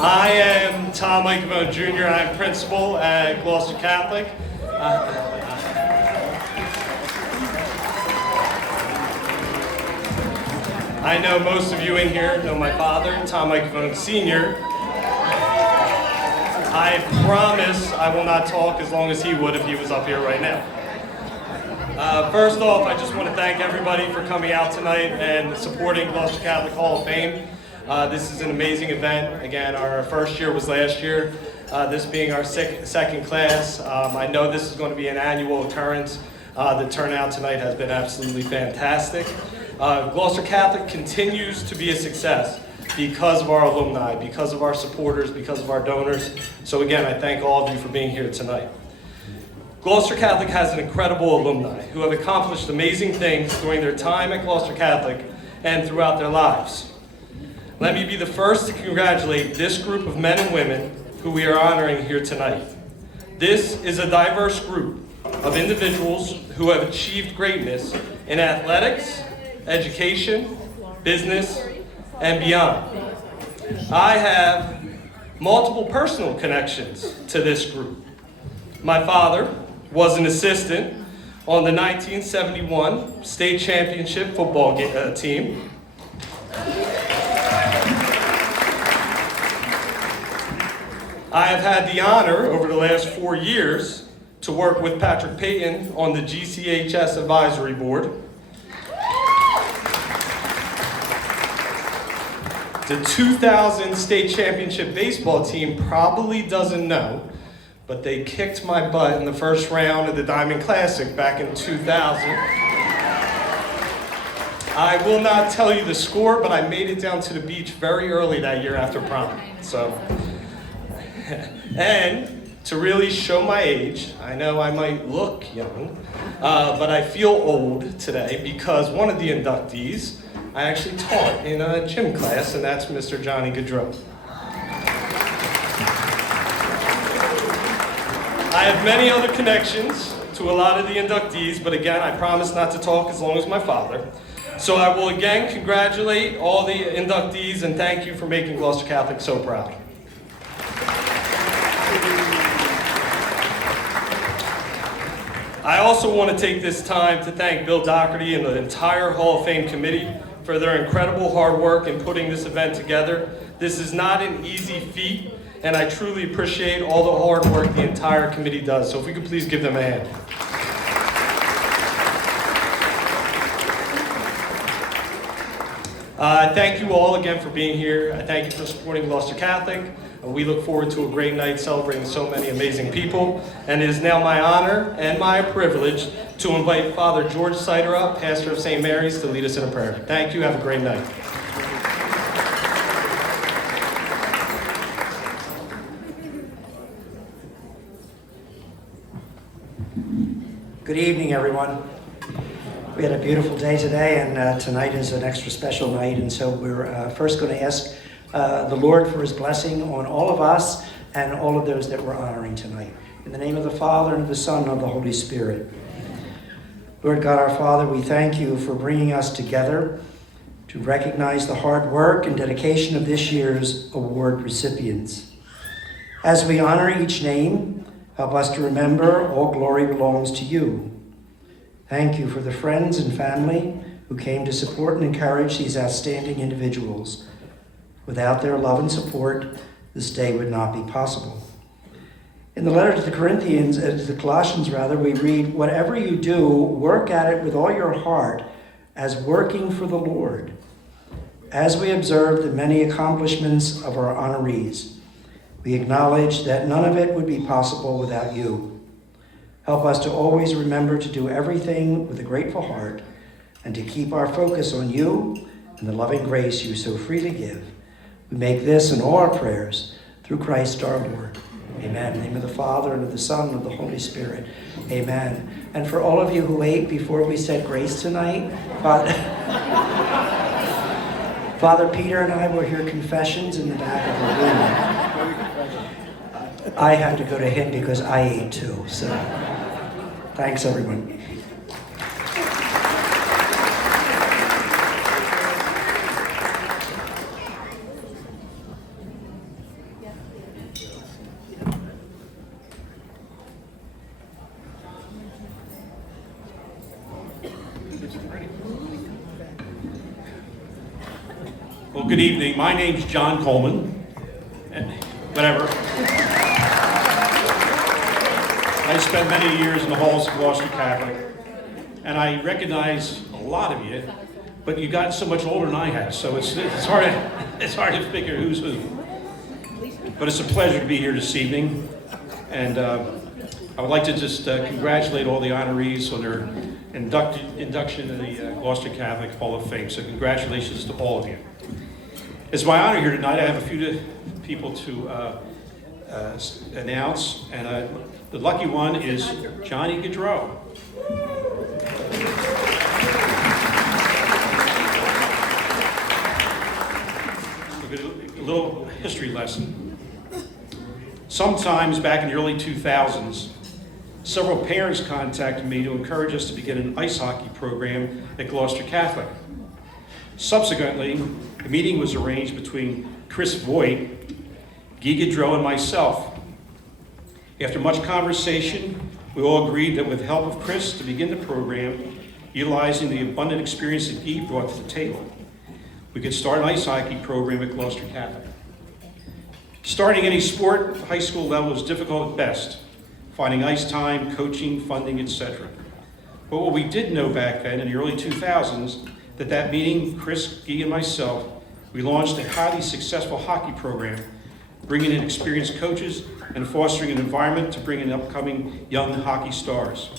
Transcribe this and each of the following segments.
I am Tom Eichemo Jr. I'm principal at Gloucester Catholic. I know most of you in here know my father, Tom Eichemo Sr. I promise I will not talk as long as he would if he was up here right now. First off, I just want to thank everybody for coming out tonight and supporting Gloucester Catholic Hall of Fame. This is an amazing event. Again, our first year was last year. This being our second class. I know this is going to be an annual occurrence. The turnout tonight has been absolutely fantastic. Gloucester Catholic continues to be a success because of our alumni, because of our supporters, because of our donors. So again, I thank all of you for being here tonight. Gloucester Catholic has an incredible alumni who have accomplished amazing things during their time at Gloucester Catholic and throughout their lives. Let me be the first to congratulate this group of men and women who we are honoring here tonight. This is a diverse group of individuals who have achieved greatness in athletics, education, business, and beyond. I have multiple personal connections to this group. My father was an assistant on the 1971 state championship football team. I have had the honor over the last 4 years to work with Patrick Payton on the GCHS advisory board. The 2000 state championship baseball team probably doesn't know, but they kicked my butt in the first round of the Diamond Classic back in 2000. I will not tell you the score, but I made it down to the beach very early that year after prom. And to really show my age, I know I might look young, but I feel old today because one of the inductees I actually taught in a gym class, and that's Mr. Johnny Gaudreau. I have many other connections to a lot of the inductees, but again, I promise not to talk as long as my father. So I will again congratulate all the inductees and thank you for making Gloucester Catholic so proud. I also want to take this time to thank Bill Doherty and the entire Hall of Fame committee for their incredible hard work in putting this event together. This is not an easy feat, and I truly appreciate all the hard work the entire committee does. So if we could please give them a hand. Thank you all again for being here. I thank you for supporting Gloucester Catholic. We look forward to a great night celebrating so many amazing people. And it is now my honor and my privilege to invite Father George Sider up, pastor of St. Mary's, to lead us in a prayer. Thank you. Have a great night. Good evening, everyone. We had a beautiful day today, and tonight is an extra special night, and so we're first going to ask the Lord for his blessing on all of us and all of those that we're honoring tonight. In the name of the Father, and of the Son, and of the Holy Spirit. Lord God, our Father, we thank you for bringing us together to recognize the hard work and dedication of this year's award recipients. As we honor each name, help us to remember all glory belongs to you. Thank you for the friends and family who came to support and encourage these outstanding individuals. Without their love and support, this day would not be possible. In the letter to the Colossians, we read, "Whatever you do, work at it with all your heart, as working for the Lord." As we observe the many accomplishments of our honorees, we acknowledge that none of it would be possible without you. Help us to always remember to do everything with a grateful heart and to keep our focus on you and the loving grace you so freely give. We make this and all our prayers through Christ our Lord. Amen. In the name of the Father, and of the Son, and of the Holy Spirit. Amen. And for all of you who ate before we said grace tonight, Father Peter and I will hear confessions in the back of the room. I had to go to him because I ate too. So thanks, everyone. Well, good evening. My name's John Coleman. And whatever. I spent many years in the halls of Gloucester Catholic, and I recognize a lot of you, but you got so much older than I have, so it's hard to figure who's who. But it's a pleasure to be here this evening, and I would like to just congratulate all the honorees on their induction in the Gloucester Catholic Hall of Fame. So congratulations to all of you. It's my honor here tonight. I have a few people to announce, and the lucky one is Johnny Gaudreau. A little history lesson. Sometimes back in the early 2000s, several parents contacted me to encourage us to begin an ice hockey program at Gloucester Catholic. Subsequently, a meeting was arranged between Chris Voigt, Guy Gaudreau, and myself. After much conversation, we all agreed that with the help of Chris to begin the program, utilizing the abundant experience that Guy brought to the table, we could start an ice hockey program at Gloucester Catholic. Starting any sport at the high school level is difficult at best, finding ice time, coaching, funding, etc. But what we did know back then in the early 2000s, that meeting, Chris, Guy, and myself, we launched a highly successful hockey program, bringing in experienced coaches and fostering an environment to bring in upcoming young hockey stars.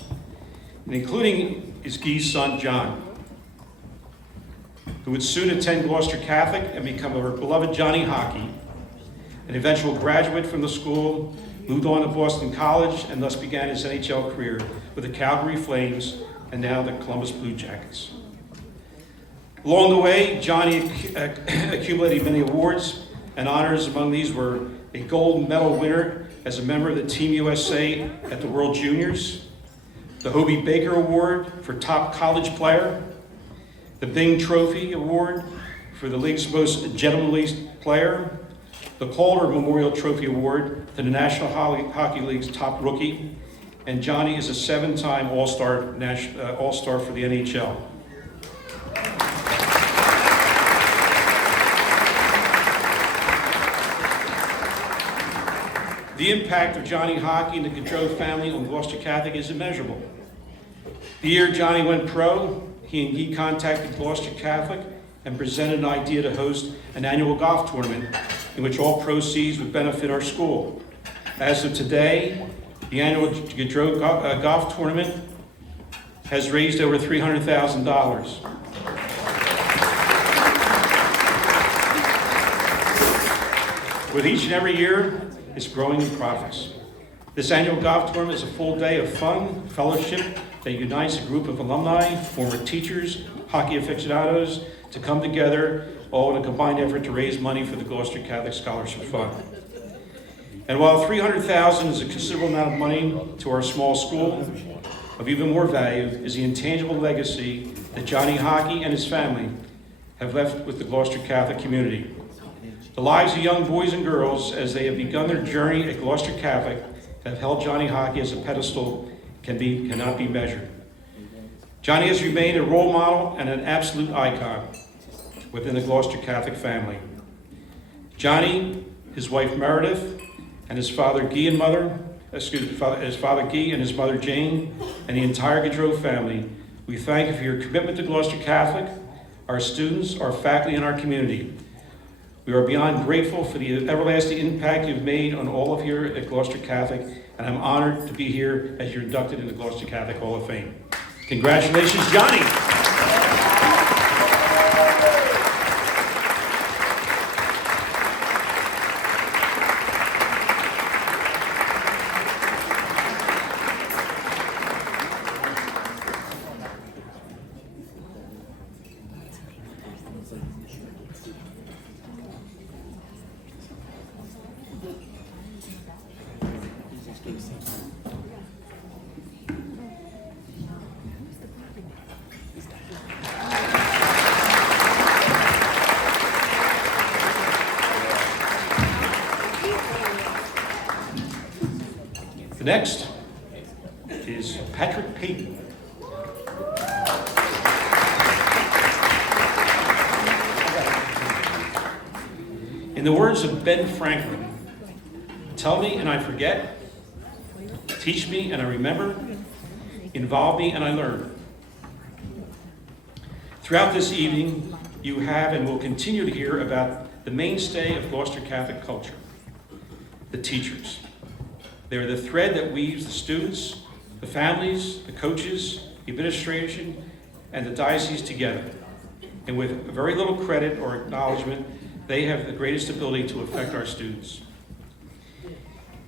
And including is Guy's son, John, who would soon attend Gloucester Catholic and become our beloved Johnny Hockey, an eventual graduate from the school, moved on to Boston College, and thus began his NHL career with the Calgary Flames and now the Columbus Blue Jackets. Along the way, Johnny accumulated many awards and honors. Among these were a gold medal winner as a member of the Team USA at the World Juniors, the Hobie Baker Award for top college player, the Bing Trophy Award for the league's most gentlemanly player, the Calder Memorial Trophy Award to the National Hockey League's top rookie, and Johnny is a 7-time All-Star for the NHL. The impact of Johnny Hockey and the Gaudreau family on Gloucester Catholic is immeasurable. The year Johnny went pro, he and Guy contacted Gloucester Catholic and presented an idea to host an annual golf tournament in which all proceeds would benefit our school. As of today, the annual Gaudreau golf tournament has raised over $300,000. With each and every year, it's growing in profits. This annual golf tournament is a full day of fun, fellowship that unites a group of alumni, former teachers, hockey aficionados to come together all in a combined effort to raise money for the Gloucester Catholic Scholarship Fund. And while $300,000 is a considerable amount of money to our small school, of even more value is the intangible legacy that Johnny Hockey and his family have left with the Gloucester Catholic community. The lives of young boys and girls as they have begun their journey at Gloucester Catholic have held Johnny Hockey as a pedestal cannot be measured. Johnny has remained a role model and an absolute icon within the Gloucester Catholic family. Johnny, his wife Meredith, and his father Guy and his father Guy and his mother Jane, and the entire Gaudreau family, we thank you for your commitment to Gloucester Catholic, our students, our faculty, and our community. We are beyond grateful for the everlasting impact you've made on all of here at Gloucester Catholic, and I'm honored to be here as you're inducted into the Gloucester Catholic Hall of Fame. Congratulations, Johnny. The next is Patrick Payton. In the words of Ben Franklin, tell me and I forget, teach me and I remember, involve me and I learn. Throughout this evening, you have and will continue to hear about the mainstay of Gloucester Catholic culture, the teachers. They are the thread that weaves the students, the families, the coaches, the administration, and the diocese together. And with very little credit or acknowledgement, they have the greatest ability to affect our students.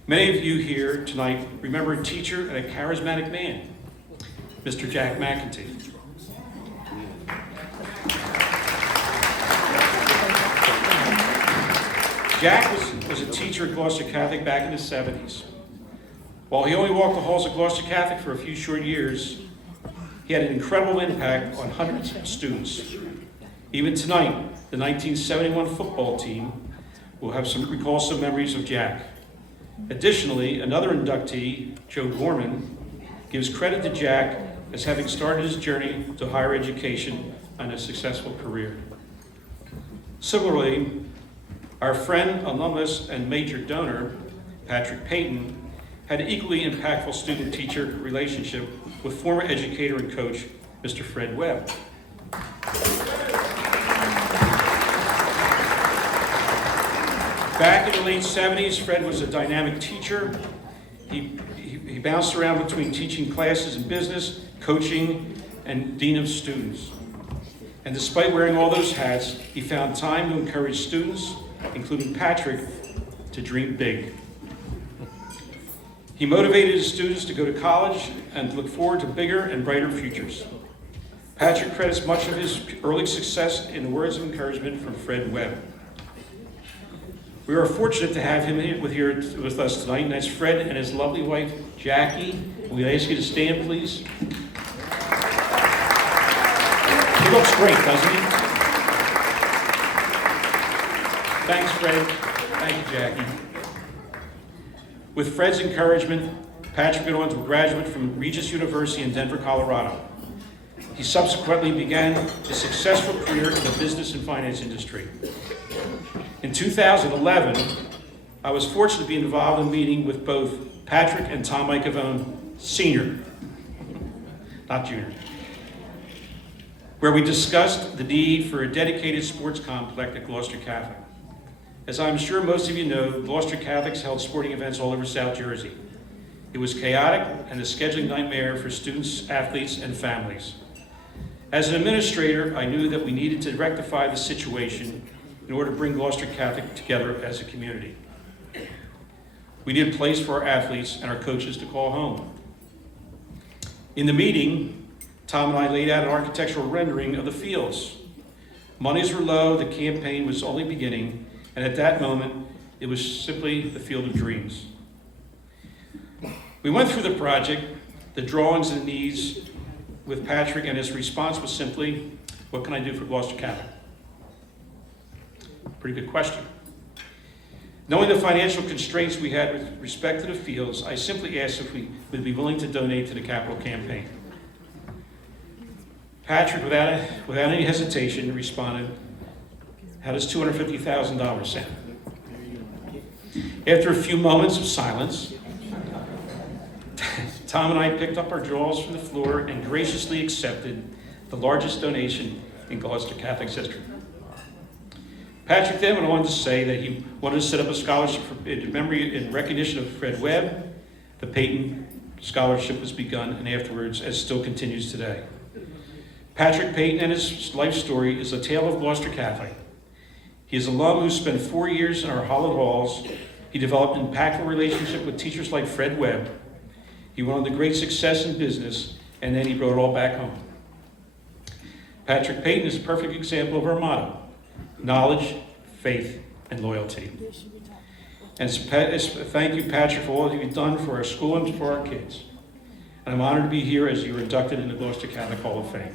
Many of you here tonight remember a teacher and a charismatic man, Mr. Jack McEntee. Jack was a teacher at Gloucester Catholic back in the 70s. While he only walked the halls of Gloucester Catholic for a few short years, he had an incredible impact on hundreds of students. Even tonight, the 1971 football team will recall some memories of Jack. Additionally, another inductee, Joe Gorman, gives credit to Jack as having started his journey to higher education and a successful career. Similarly, our friend, alumnus, and major donor, Patrick Payton, had an equally impactful student-teacher relationship with former educator and coach, Mr. Fred Webb. Back in the late 70s, Fred was a dynamic teacher. He bounced around between teaching classes in business, coaching, and dean of students. And despite wearing all those hats, he found time to encourage students, including Patrick, to dream big. He motivated his students to go to college and to look forward to bigger and brighter futures. Patrick credits much of his early success in the words of encouragement from Fred Webb. We are fortunate to have him here with us tonight, and that's Fred and his lovely wife, Jackie. We ask you to stand, please. He looks great, doesn't he? Thanks, Fred. Thank you, Jackie. With Fred's encouragement, Patrick went on to graduate from Regis University in Denver, Colorado. He subsequently began a successful career in the business and finance industry. In 2011, I was fortunate to be involved in a meeting with both Patrick and Tom Icavone, Sr., not Junior, where we discussed the need for a dedicated sports complex at Gloucester Catholic. As I'm sure most of you know, Gloucester Catholics held sporting events all over South Jersey. It was chaotic and a scheduling nightmare for students, athletes, and families. As an administrator, I knew that we needed to rectify the situation in order to bring Gloucester Catholic together as a community. We needed a place for our athletes and our coaches to call home. In the meeting, Tom and I laid out an architectural rendering of the fields. Monies were low, the campaign was only beginning, and at that moment, it was simply the field of dreams. We went through the project, the drawings and needs with Patrick, and his response was simply, what can I do for Gloucester Catholic? Pretty good question. Knowing the financial constraints we had with respect to the fields, I simply asked if we would be willing to donate to the capital campaign. Patrick, without any hesitation, responded, how does $250,000 sound? After a few moments of silence, Tom and I picked up our drawers from the floor and graciously accepted the largest donation in Gloucester Catholic's history. Patrick then went on to say that he wanted to set up a scholarship in memory and recognition of Fred Webb. The Payton Scholarship was begun, and afterwards, as still continues today. Patrick Payton and his life story is a tale of Gloucester Catholic. He is an alum who spent 4 years in our hallowed halls. He developed an impactful relationship with teachers like Fred Webb. He went on to great success in business, and then he brought it all back home. Patrick Payton is a perfect example of our motto: knowledge, faith, and loyalty. And thank you, Patrick, for all you've done for our school and for our kids. And I'm honored to be here as you were inducted in the Gloucester Catholic Hall of Fame.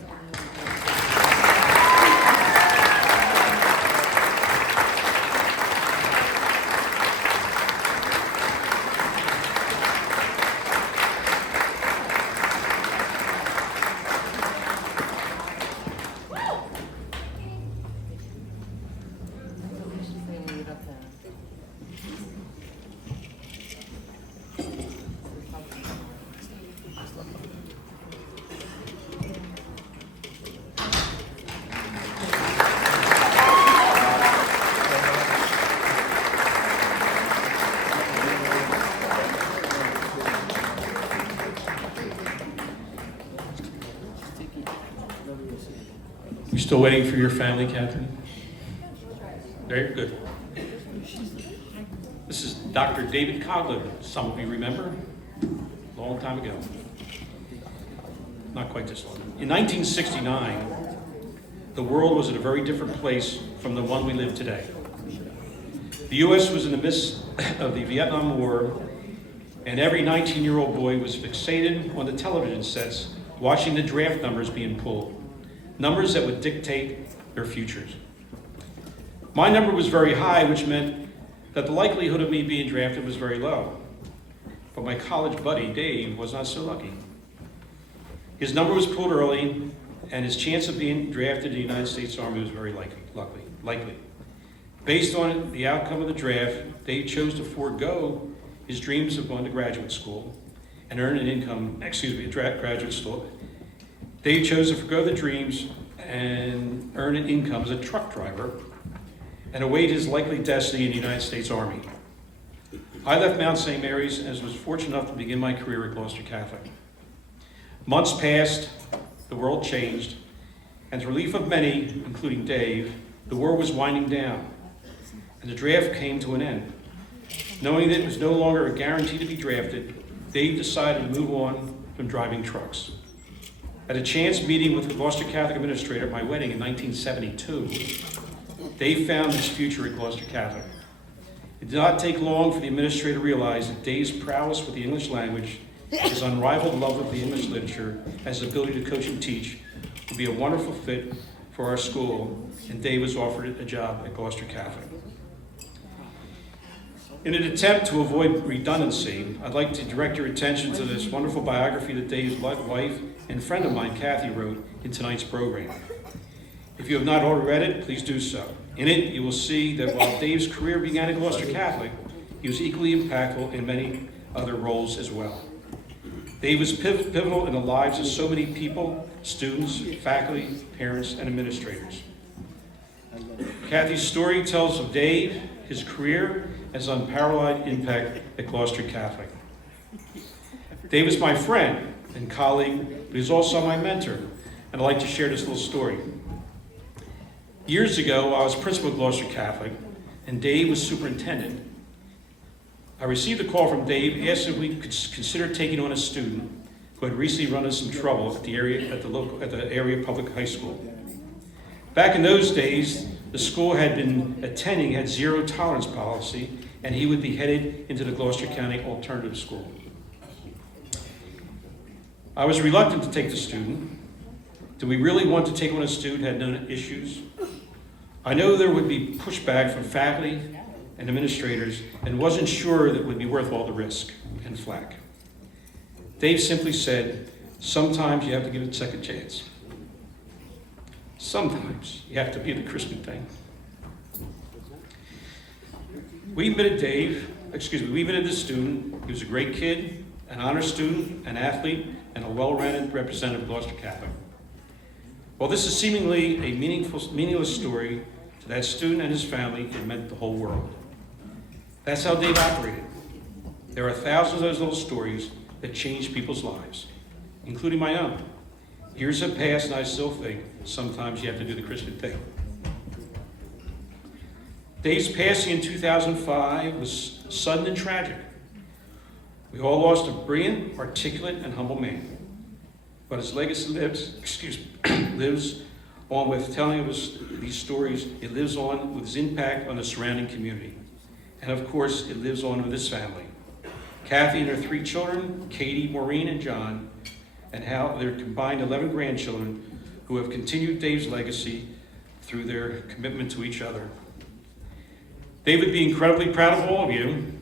You still waiting for your family, Catherine? Very good. This is Dr. David Coughlin. Some of you remember, a long time ago. Not quite this long. In 1969, the world was at a very different place from the one we live today. The U.S. was in the midst of the Vietnam War, and every 19-year-old boy was fixated on the television sets, watching the draft numbers being pulled, numbers that would dictate their futures. My number was very high, which meant that the likelihood of me being drafted was very low. But my college buddy, Dave, was not so lucky. His number was pulled early, and his chance of being drafted in the United States Army was very likely. Based on the outcome of the draft, Dave chose to forego his dreams of going to graduate school and earn an income, graduate school. Dave chose to forego the dreams and earn an income as a truck driver and await his likely destiny in the United States Army. I left Mount St. Mary's and was fortunate enough to begin my career at Gloucester Catholic. Months passed, the world changed, and to the relief of many, including Dave, the war was winding down, and the draft came to an end. Knowing that it was no longer a guarantee to be drafted, Dave decided to move on from driving trucks. At a chance meeting with the Gloucester Catholic administrator at my wedding in 1972, Dave found his future at Gloucester Catholic. It did not take long for the administrator to realize that Dave's prowess with the English language, his unrivaled love of the English literature, and his ability to coach and teach would be a wonderful fit for our school, and Dave was offered a job at Gloucester Catholic. In an attempt to avoid redundancy, I'd like to direct your attention to this wonderful biography that Dave's wife and friend of mine, Kathy, wrote in tonight's program. If you have not already read it, please do so. In it, you will see that while Dave's career began at Gloucester Catholic, he was equally impactful in many other roles as well. Dave was pivotal in the lives of so many people, students, faculty, parents, and administrators. Kathy's story tells of Dave, his career, and his unparalleled impact at Gloucester Catholic. Dave is my friend and colleague, but he's also my mentor, and I'd like to share this little story. Years ago, I was principal at Gloucester Catholic, and Dave was superintendent. I received a call from Dave asking if we could consider taking on a student who had recently run into some trouble at the area public high school. Back in those days, the school had been attending had zero tolerance policy, and he would be headed into the Gloucester County Alternative School. I was reluctant to take the student. Do we really want to take on a student who had no issues? I know there would be pushback from faculty and administrators, and wasn't sure that it would be worth all the risk and flack. Dave simply said, sometimes you have to give it a second chance. Sometimes you have to be the Christian thing. We admitted this student. He was a great kid, an honor student, an athlete, and a well-rounded representative of Gloucester Catholic. While this is seemingly a meaningless story, to that student and his family, it meant the whole world. That's how Dave operated. There are thousands of those little stories that changed people's lives, including my own. Years have passed, and I still think sometimes you have to do the Christian thing. Dave's passing in 2005 was sudden and tragic. We all lost a brilliant, articulate, and humble man. But his legacy lives on with telling us these stories. It lives on with his impact on the surrounding community. And of course, it lives on with his family. Kathy and her 3 children, Katie, Maureen, and John, and how their combined 11 grandchildren who have continued Dave's legacy through their commitment to each other. Dave would be incredibly proud of all of you,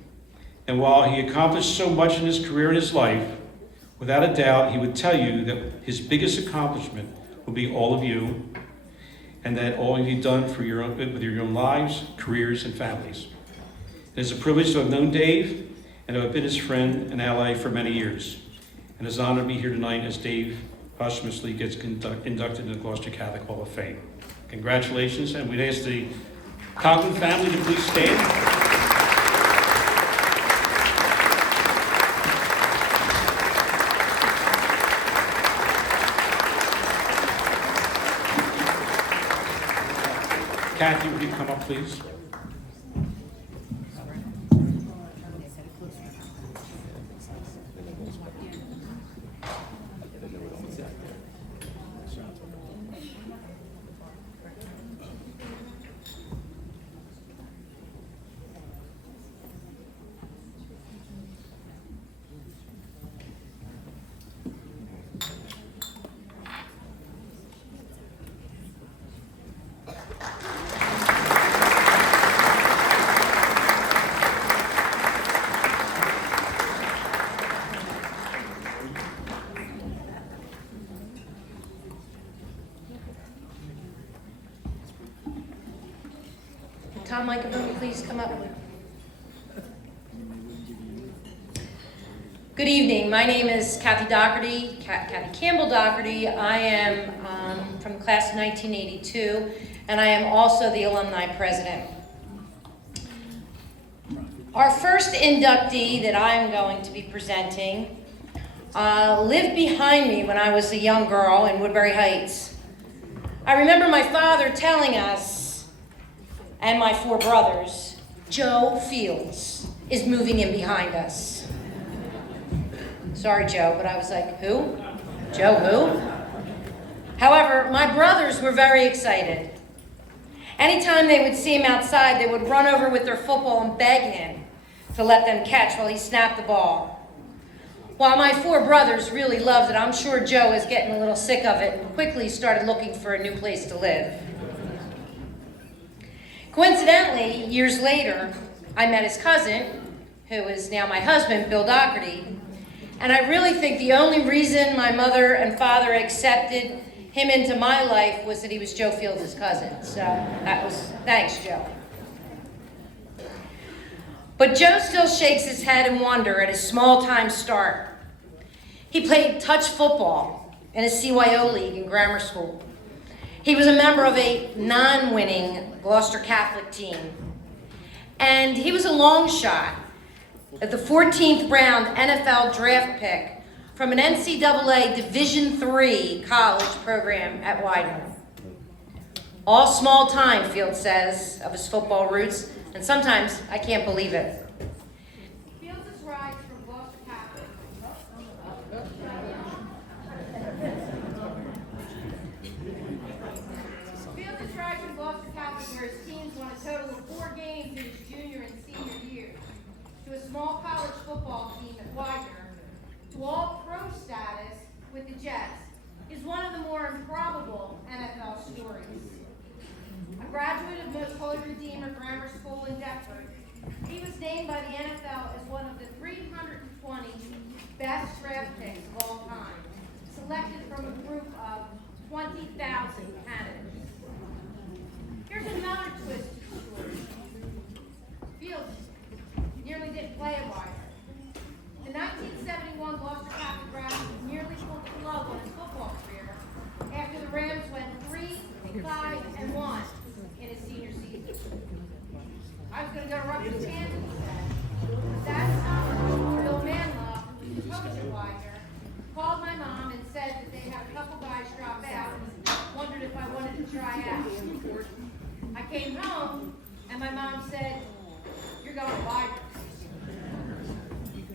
and while he accomplished so much in his career and his life, without a doubt, he would tell you that his biggest accomplishment will be all of you, and that all you've done with your own lives, careers, and families. It is a privilege to have known Dave and to have been his friend and ally for many years. And it's an honor to be here tonight as Dave posthumously gets inducted into the Gloucester Catholic Hall of Fame. Congratulations, and we'd ask the Coughlin family to please stand. Kathy, would you come up, please? Tom Microphone, please come up. Good evening. My name is Kathy Doherty, Kathy Campbell Doherty. I am from the class of 1982, and I am also the alumni president. Our first inductee that I am going to be presenting lived behind me when I was a young girl in Woodbury Heights. I remember my father telling us, and my four brothers, Joe Fields is moving in behind us. Sorry, Joe, but I was like, who? Joe who? However, my brothers were very excited. Anytime they would see him outside, they would run over with their football and beg him to let them catch while he snapped the ball. While my four brothers really loved it, I'm sure Joe was getting a little sick of it and quickly started looking for a new place to live. Coincidentally, years later, I met his cousin, who is now my husband, Bill Doherty, and I really think the only reason my mother and father accepted him into my life was that he was Joe Fields' cousin. So thanks, Joe. But Joe still shakes his head in wonder at his small-time start. He played touch football in a CYO league in grammar school. He was a member of a non-winning Gloucester Catholic team. And he was a long shot at the 14th round NFL draft pick from an NCAA Division III college program at Widener. All small time, Field says, of his football roots, and sometimes I can't believe it. Fields' rise from Gloucester Catholic. Fields' rise from Gloucester Catholic, where his teams won a total of 4 games in his junior and senior years, to a small college football team at Widener, to all-pro status with the Jets, is one of the more improbable NFL stories. A graduate of Most Holy Redeemer Grammar School in Deptford, he was named by the NFL as one of the 320 best draft picks of all time, selected from a group of 20,000 candidates. Here's another twist to the story. Fields nearly didn't play at Widener. The 1971 Gloucester Catholic draft nearly pulled the plug on his football career after the Rams went 3-5-1 in his senior season. I was going to go to Rutgers, Kansas, he said. But that summer, Bill Manlove, who was the coach at Widener, called my mom and said that they had a couple guys drop out and wondered if I wanted to try out. I came home, and my mom said, "You're going to Widener."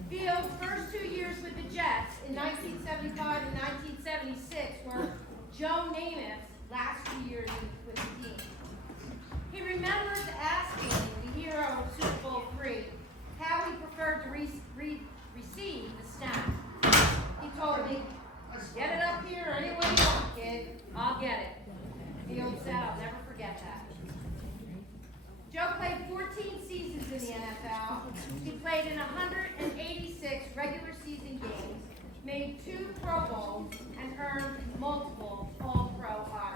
Fields' first 2 years with the Jets in 1975 and 1976 were Joe Namath's last 2 years with the team. He remembers asking the hero of Super Bowl III how he preferred to receive the snap. He told me, "Get it up here any way you want, kid. I'll get it." Fields said, "I'll never forget that." Joe played 14 seasons in the NFL. He played in 186 regular season games, made 2 Pro Bowls, and earned multiple All-Pro honors.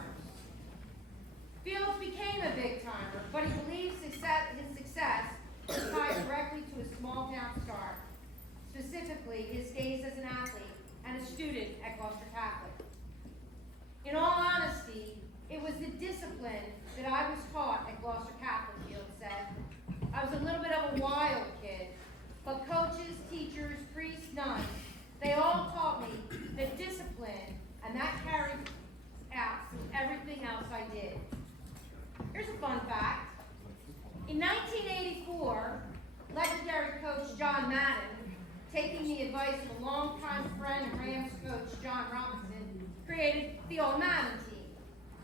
created the All Madden team.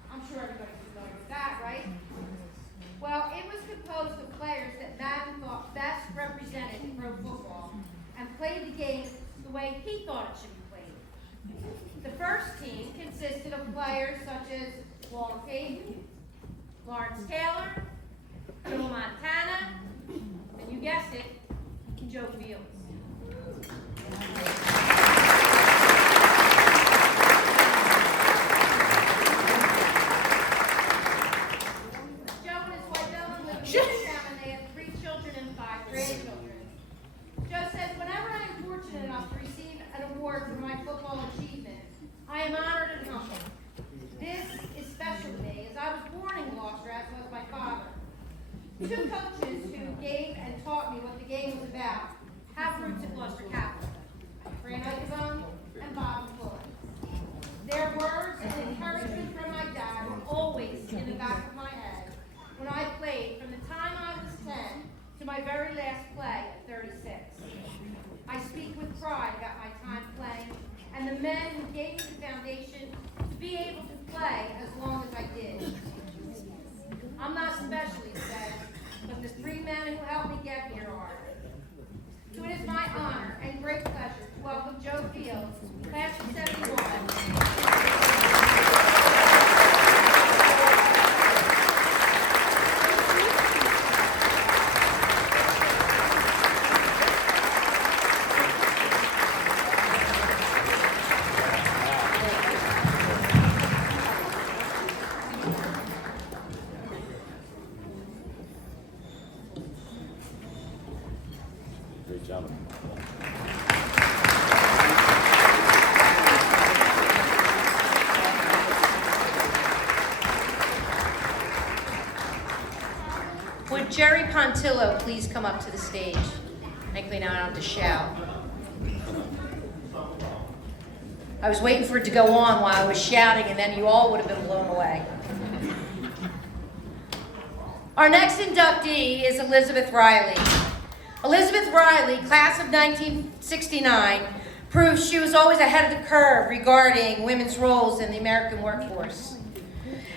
I'm sure everybody's familiar with that, right? Well, it was composed of players that Madden thought best represented pro football and played the game the way he thought it should be played. The first team consisted of players such as Walter Payton, Lawrence Taylor, Joe Montana, and you guessed it, Joe Fields. I am honored and humbled. This is special to me, as I was born in Gloucester, as was my father. Two coaches who gave and taught me what the game was about have roots at Gloucester Catholic, Fran Icazone and Bob McCullough. Their words and encouragement from my dad were always in the back of my head when I played from the time I was 10 to my very last play at 36. I speak with pride about my time playing and the men who gave me the foundation to be able to play as long as I did. I'm not specially said, but the three men who helped me get here are. So it is my honor and great pleasure to welcome Joe Fields, class of 71. Great job. Would Jerry Pontillo please come up to the stage? Thankfully now I don't have to shout. I was waiting for it to go on while I was shouting, and then you all would have been blown away. Our next inductee is Elizabeth Riley. Elizabeth Riley, class of 1969, proves she was always ahead of the curve regarding women's roles in the American workforce.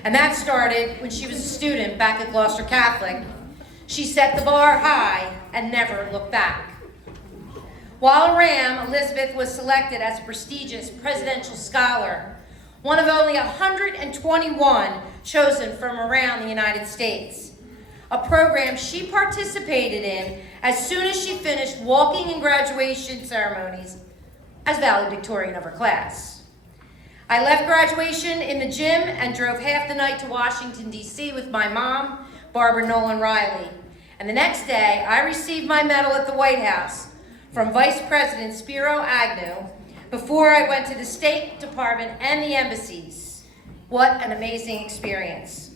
And that started when she was a student back at Gloucester Catholic. She set the bar high and never looked back. While a Ram, Elizabeth was selected as a prestigious presidential scholar, one of only 121 chosen from around the United States, a program she participated in as soon as she finished walking in graduation ceremonies as valedictorian of her class. I left graduation in the gym and drove half the night to Washington, D.C. with my mom, Barbara Nolan Riley. And the next day, I received my medal at the White House from Vice President Spiro Agnew before I went to the State Department and the embassies. What an amazing experience.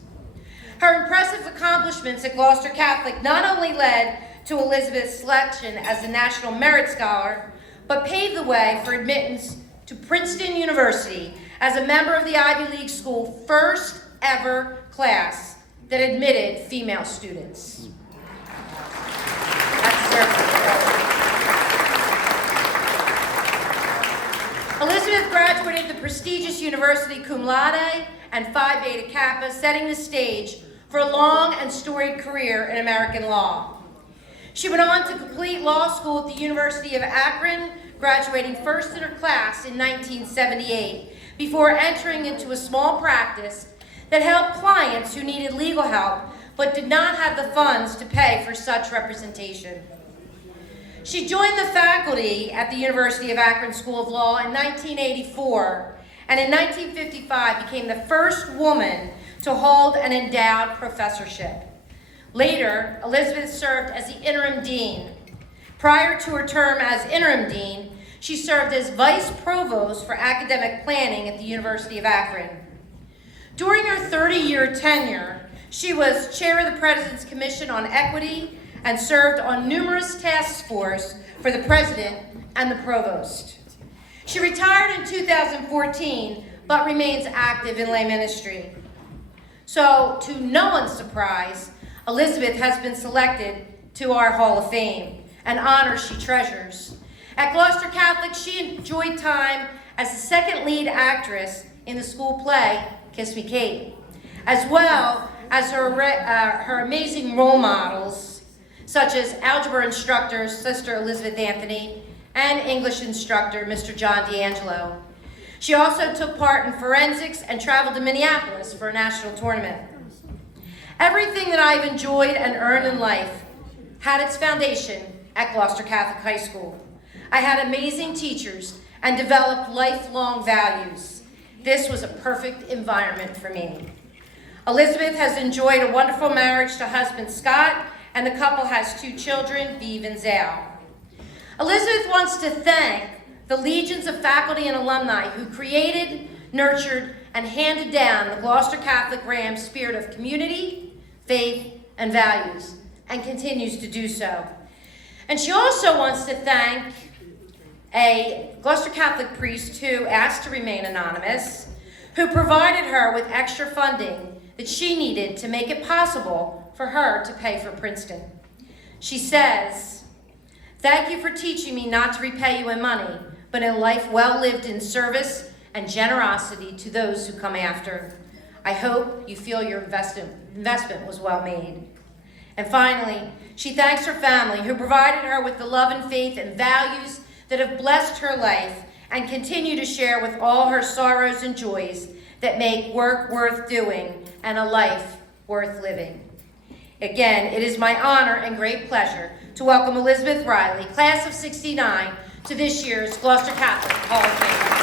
Her impressive accomplishments at Gloucester Catholic not only led to Elizabeth's selection as a National Merit Scholar, but paved the way for admittance to Princeton University as a member of the Ivy League school first ever class that admitted female students. Elizabeth graduated the prestigious university cum laude and Phi Beta Kappa, setting the stage for a long and storied career in American law. She went on to complete law school at the University of Akron, graduating first in her class in 1978, before entering into a small practice that helped clients who needed legal help but did not have the funds to pay for such representation. She joined the faculty at the University of Akron School of Law in 1984, and in 1955 became the first woman to hold an endowed professorship. Later, Elizabeth served as the interim dean. Prior to her term as interim dean, she served as vice provost for academic planning at the University of Akron. During her 30-year tenure, she was chair of the President's Commission on Equity and served on numerous task forces for the president and the provost. She retired in 2014, but remains active in lay ministry. So, to no one's surprise, Elizabeth has been selected to our Hall of Fame, an honor she treasures. At Gloucester Catholic, she enjoyed time as the second lead actress in the school play, Kiss Me Kate, as well as her amazing role models, such as algebra instructor, Sister Elizabeth Anthony, and English instructor, Mr. John D'Angelo. She also took part in forensics and traveled to Minneapolis for a national tournament. Everything that I've enjoyed and earned in life had its foundation at Gloucester Catholic High School. I had amazing teachers and developed lifelong values. This was a perfect environment for me. Elizabeth has enjoyed a wonderful marriage to husband Scott, and the couple has 2 children, Vive and Zale. Elizabeth wants to thank the legions of faculty and alumni who created, nurtured, and handed down the Gloucester Catholic Rams spirit of community, faith, and values, and continues to do so. And she also wants to thank a Gloucester Catholic priest who asked to remain anonymous, who provided her with extra funding that she needed to make it possible for her to pay for Princeton. She says, "Thank you for teaching me not to repay you in money, but in life well lived in service and generosity to those who come after. I hope you feel your investment was well made." And finally, she thanks her family who provided her with the love and faith and values that have blessed her life and continue to share with all her sorrows and joys that make work worth doing and a life worth living. Again, it is my honor and great pleasure to welcome Elizabeth Riley, class of '69, to this year's Gloucester Catholic Hall of Fame.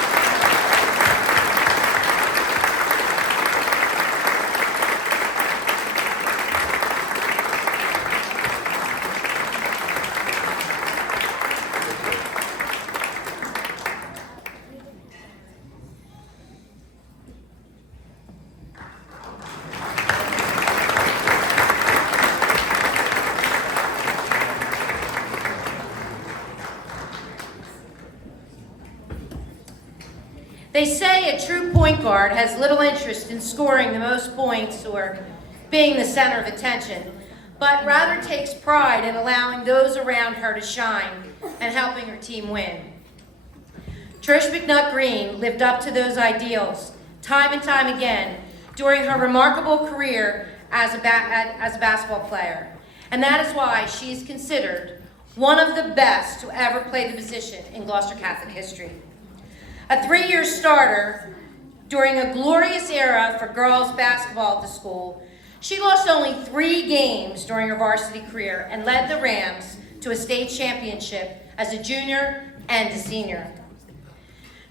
They say a true point guard has little interest in scoring the most points or being the center of attention, but rather takes pride in allowing those around her to shine and helping her team win. Trish McNutt-Green lived up to those ideals time and time again during her remarkable career as a basketball player, and that is why she is considered one of the best to ever play the position in Gloucester Catholic history. A 3-year starter during a glorious era for girls basketball at the school, she lost only 3 games during her varsity career and led the Rams to a state championship as a junior and a senior.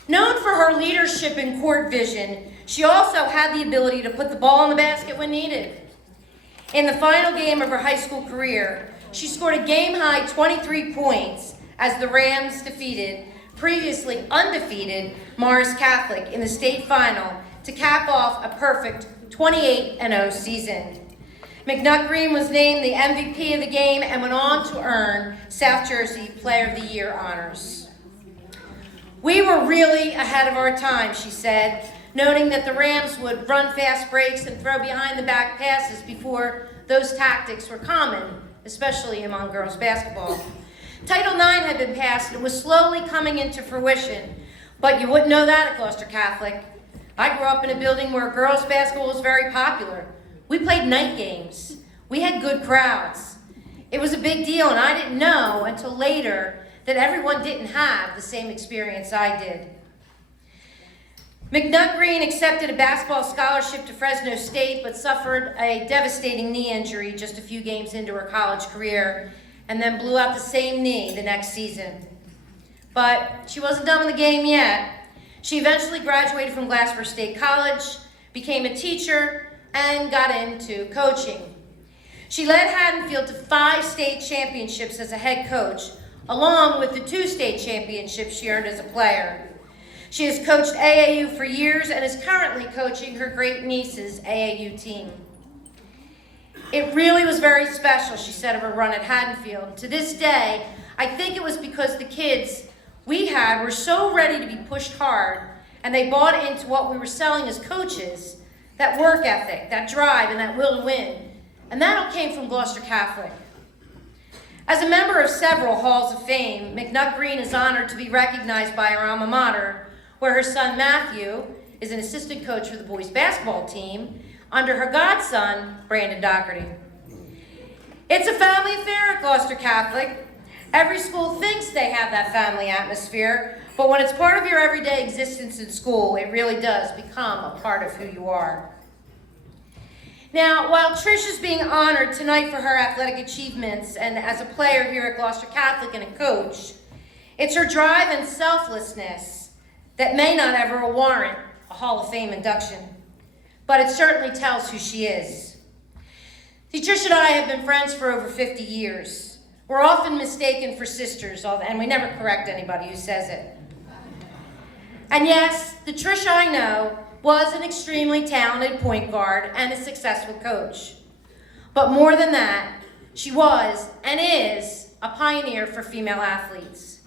Known for her leadership and court vision, she also had the ability to put the ball in the basket when needed. In the final game of her high school career, she scored a game-high 23 points as the Rams defeated previously undefeated Morris Catholic in the state final to cap off a perfect 28-0 season. McNutt-Green was named the MVP of the game and went on to earn South Jersey Player of the Year honors. "We were really ahead of our time," she said, noting that the Rams would run fast breaks and throw behind-the-back passes before those tactics were common, especially among girls basketball. Title IX had been passed and was slowly coming into fruition, but you wouldn't know that at Gloucester Catholic. I grew up in a building where girls basketball was very popular. We played night games. We had good crowds. It was a big deal, and I didn't know until later that everyone didn't have the same experience I did. McNutt-Green accepted a basketball scholarship to Fresno State, but suffered a devastating knee injury just a few games into her college career, and then blew out the same knee the next season. But she wasn't done with the game yet. She eventually graduated from Gloucester State College, became a teacher, and got into coaching. She led Haddonfield to 5 state championships as a head coach, along with the 2 state championships she earned as a player. She has coached AAU for years and is currently coaching her great niece's AAU team. "It really was very special," she said of her run at Haddonfield. "To this day, I think it was because the kids we had were so ready to be pushed hard, and they bought into what we were selling as coaches, that work ethic, that drive, and that will to win. And that all came from Gloucester Catholic." As a member of several Halls of Fame, McNutt-Green is honored to be recognized by her alma mater, where her son Matthew is an assistant coach for the boys basketball team under her godson, Brandon Doherty. It's a family affair at Gloucester Catholic. Every school thinks they have that family atmosphere, but when it's part of your everyday existence in school, it really does become a part of who you are. Now, while Trish is being honored tonight for her athletic achievements and as a player here at Gloucester Catholic and a coach, it's her drive and selflessness that may not ever warrant a Hall of Fame induction, but it certainly tells who she is. See, Trish and I have been friends for over 50 years. We're often mistaken for sisters, and we never correct anybody who says it. And yes, the Trish I know was an extremely talented point guard and a successful coach. But more than that, she was and is a pioneer for female athletes.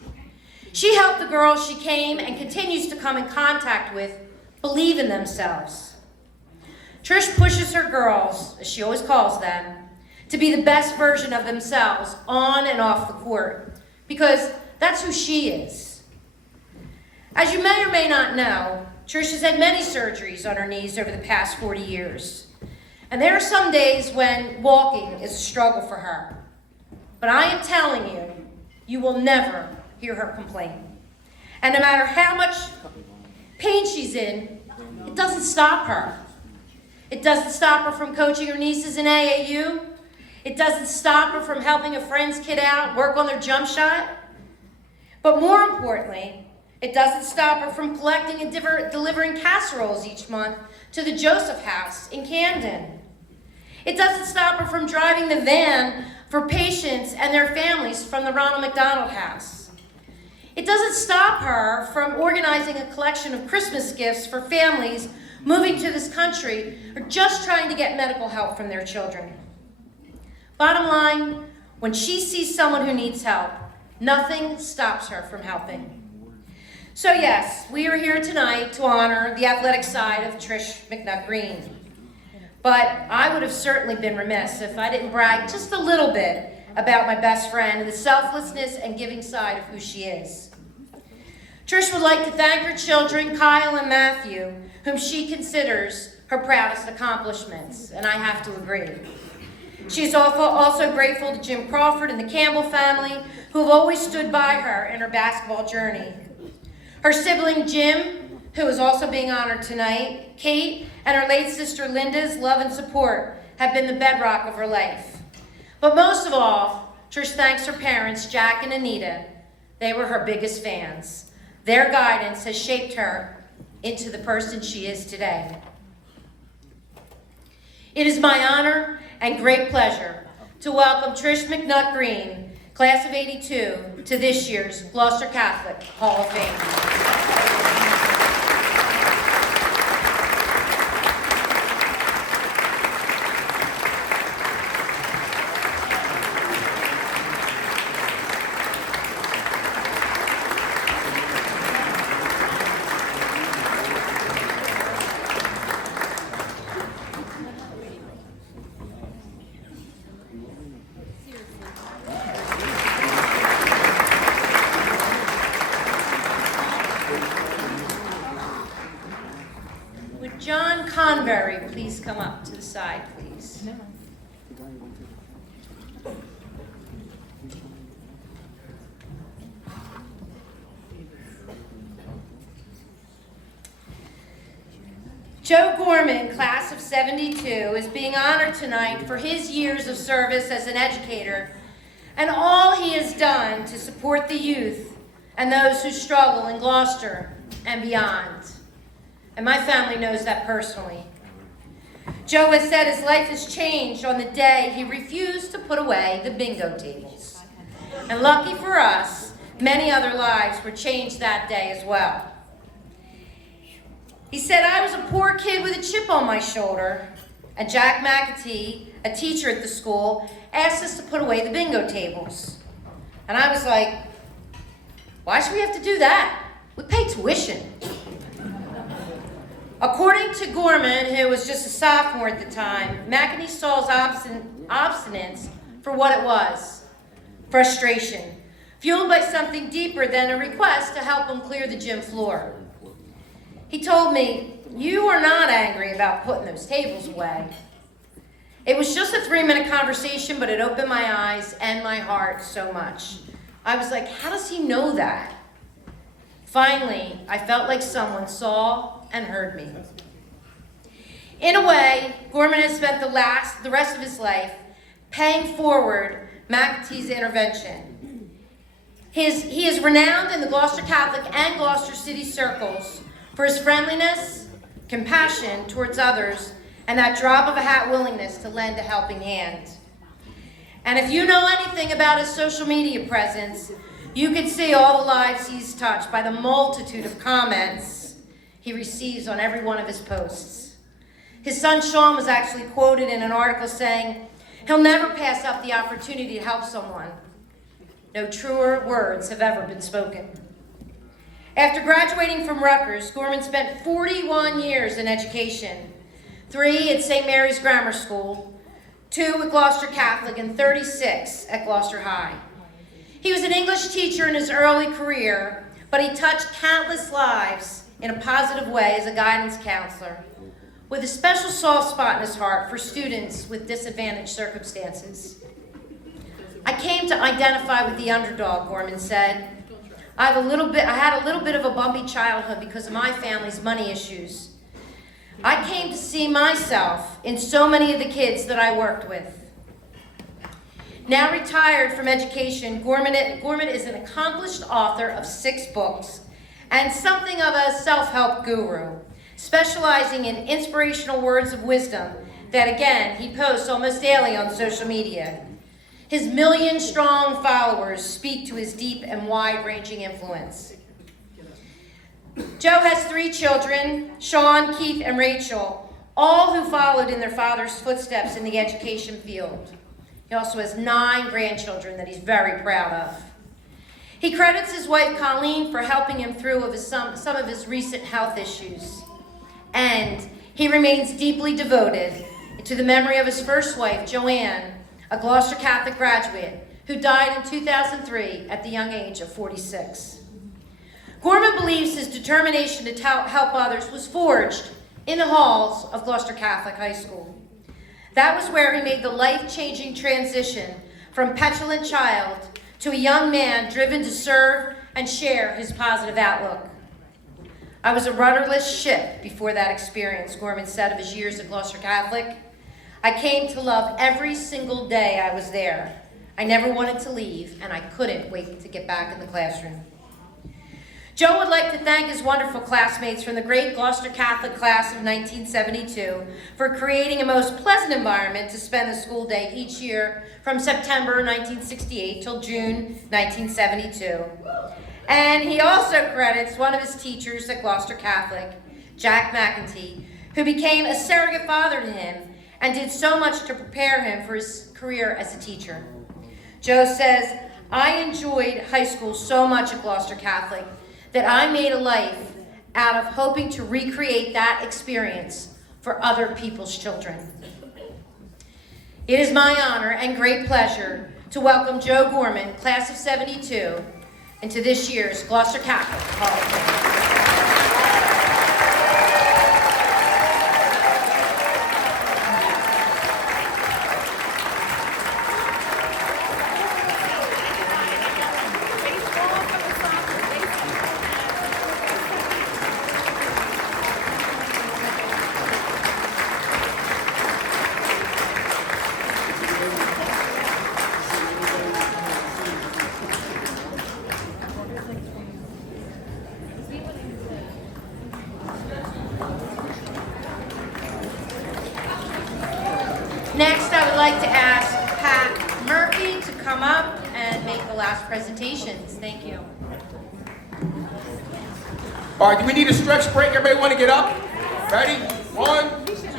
She helped the girls she came and continues to come in contact with believe in themselves. Trish pushes her girls, as she always calls them, to be the best version of themselves on and off the court, because that's who she is. As you may or may not know, Trish has had many surgeries on her knees over the past 40 years. And there are some days when walking is a struggle for her. But I am telling you, you will never hear her complain. And no matter how much pain she's in, it doesn't stop her. It doesn't stop her from coaching her nieces in AAU. It doesn't stop her from helping a friend's kid out, work on their jump shot. But more importantly, it doesn't stop her from collecting and delivering casseroles each month to the Joseph House in Camden. It doesn't stop her from driving the van for patients and their families from the Ronald McDonald House. It doesn't stop her from organizing a collection of Christmas gifts for families moving to this country or just trying to get medical help from their children. Bottom line, when she sees someone who needs help, nothing stops her from helping. So yes, we are here tonight to honor the athletic side of Trish McNutt-Green. But I would have certainly been remiss if I didn't brag just a little bit about my best friend and the selflessness and giving side of who she is. Trish would like to thank her children, Kyle and Matthew, whom she considers her proudest accomplishments, and I have to agree. She's also grateful to Jim Crawford and the Campbell family, who have always stood by her in her basketball journey. Her sibling Jim, who is also being honored tonight, Kate, and her late sister Linda's love and support have been the bedrock of her life. But most of all, Trish thanks her parents, Jack and Anita. They were her biggest fans. Their guidance has shaped her into the person she is today. It is my honor and great pleasure to welcome Trish McNutt-Green, class of '82, to this year's Gloucester Catholic Hall of Fame. John Convery, please come up to the side, please. Joe Gorman, class of '72, is being honored tonight for his years of service as an educator and all he has done to support the youth and those who struggle in Gloucester and beyond. And my family knows that personally. Joe has said his life has changed on the day he refused to put away the bingo tables. And lucky for us, many other lives were changed that day as well. He said, I was a poor kid with a chip on my shoulder, and Jack McAtee, a teacher at the school, asked us to put away the bingo tables. And I was like, why should we have to do that? We pay tuition. According to Gorman, who was just a sophomore at the time, McAtee saw his obstinance for what it was, frustration, fueled by something deeper than a request to help him clear the gym floor. He told me, you are not angry about putting those tables away. It was just a 3-minute conversation, but it opened my eyes and my heart so much. I was like, how does he know that? Finally, I felt like someone saw and heard me. In a way, Gorman has spent the rest of his life paying forward McAtee's intervention. He is renowned in the Gloucester Catholic and Gloucester City circles for his friendliness, compassion towards others, and that drop of a hat willingness to lend a helping hand. And if you know anything about his social media presence, you can see all the lives he's touched by the multitude of comments he receives on every one of his posts. His son Sean was actually quoted in an article saying, "He'll never pass up the opportunity to help someone. No truer words have ever been spoken." After graduating from Rutgers, Gorman spent 41 years in education, 3 at St. Mary's Grammar School, 2 at Gloucester Catholic, and 36 at Gloucester High. He was an English teacher in his early career, but he touched countless lives in a positive way as a guidance counselor, with a special soft spot in his heart for students with disadvantaged circumstances. "I came to identify with the underdog," Gorman said. I had a little bit of a bumpy childhood because of my family's money issues. I came to see myself in so many of the kids that I worked with. Now retired from education, Gorman is an accomplished author of 6 books and something of a self-help guru, specializing in inspirational words of wisdom that, again, he posts almost daily on social media. His 1 million-strong followers speak to his deep and wide-ranging influence. Joe has 3 children, Sean, Keith, and Rachel, all who followed in their father's footsteps in the education field. He also has 9 grandchildren that he's very proud of. He credits his wife, Colleen, for helping him through some of his recent health issues. And he remains deeply devoted to the memory of his first wife, Joanne, a Gloucester Catholic graduate who died in 2003 at the young age of 46. Gorman believes his determination to help others was forged in the halls of Gloucester Catholic High School. That was where he made the life-changing transition from petulant child to a young man driven to serve and share his positive outlook. "I was a rudderless ship before that experience," Gorman said of his years at Gloucester Catholic. "I came to love every single day I was there. I never wanted to leave, and I couldn't wait to get back in the classroom." Joe would like to thank his wonderful classmates from the great Gloucester Catholic class of 1972 for creating a most pleasant environment to spend the school day each year from September 1968 till June 1972. And he also credits one of his teachers at Gloucester Catholic, Jack McAtee, who became a surrogate father to him and did so much to prepare him for his career as a teacher. Joe says, "I enjoyed high school so much at Gloucester Catholic that I made a life out of hoping to recreate that experience for other people's children." It is my honor and great pleasure to welcome Joe Gorman, class of 72, into this year's Gloucester Catholic Hall of Fame. Next, I would like to ask Pat Murphy to come up and make the last presentations. Thank you. All right, do we need a stretch break? Everybody want to get up? Ready? 1, 2, 3.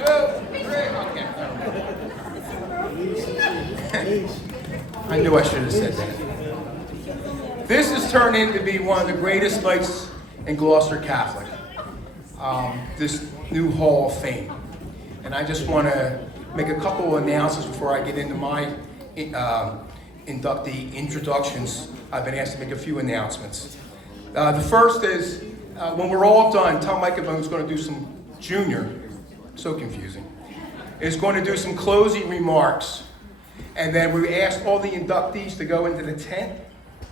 Okay. I knew I should have said that. This has turned into be one of the greatest nights in Gloucester Catholic. This new Hall of Fame. And I just want to make a couple of announcements before I get into my inductee introductions. I've been asked to make a few announcements. The first is, when we're all done, tell Mike if I was going to do some Jr., so confusing, is going to do some closing remarks. And then we asked all the inductees to go into the tent.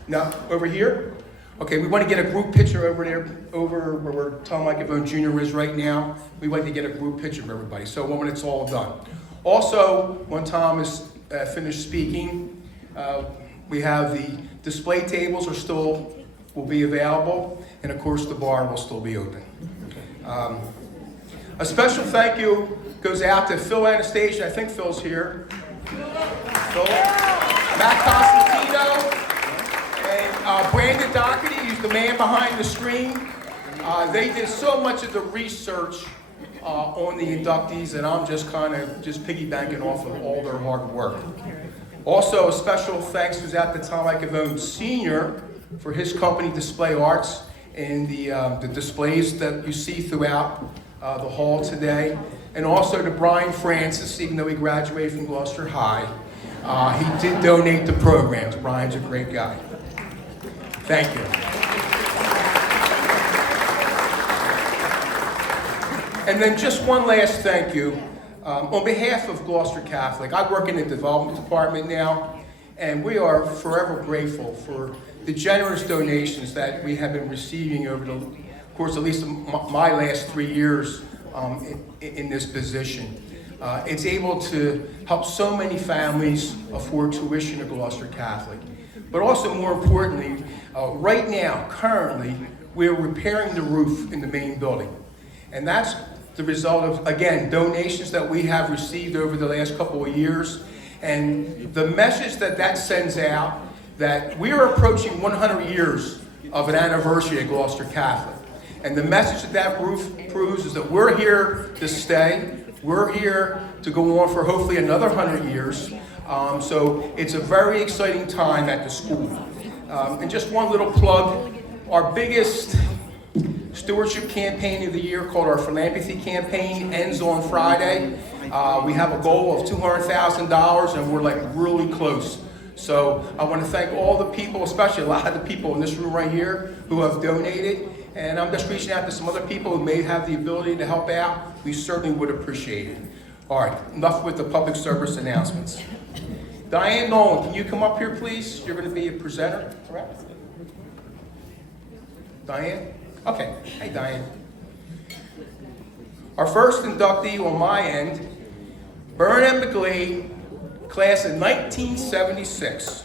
No, over here? Okay, we want to get a group picture over there, over where Tom Icavone Jr. is right now. We want to get a group picture of everybody, so when it's all done. Also, when Tom is finished speaking, we have the display tables will be available, and of course the bar will still be open. A special thank you goes out to Phil Anastasia. I think Phil's here. Phil, Matt Costantino, and Brandon Doherty, who's the man behind the screen. They did so much of the research on the inductees, and I'm just kind of piggybacking off of all their hard work. Also, a special thanks goes out to Tom Icavone Sr. for his company, Display Arts, and the displays that you see throughout the hall today. And also to Brian Francis, even though he graduated from Gloucester High, he did donate to programs. Brian's a great guy. Thank you. And then just one last thank you. On behalf of Gloucester Catholic, I work in the development department now, and we are forever grateful for the generous donations that we have been receiving over the course, at least my last 3 years in this position. It's able to help so many families afford tuition at Gloucester Catholic. But also, more importantly, right now, currently, we're repairing the roof in the main building. And that's the result of, again, donations that we have received over the last couple of years. And the message that sends out, that we are approaching 100 years of an anniversary at Gloucester Catholic. And the message that roof proves is that we're here to stay. We're here to go on for hopefully another 100 years. So it's a very exciting time at the school. And just one little plug, our biggest stewardship campaign of the year, called our philanthropy campaign, ends on Friday. We have a goal of $200,000, and we're like really close. So I want to thank all the people, especially a lot of the people in this room right here, who have donated. And I'm just reaching out to some other people who may have the ability to help out. We certainly would appreciate it. All right, enough with the public service announcements. Diane Nolan, can you come up here, please? You're going to be a presenter, correct? Diane? Okay. Hey, Diane. Our first inductee on my end, Bernard McGlee, class of 1976.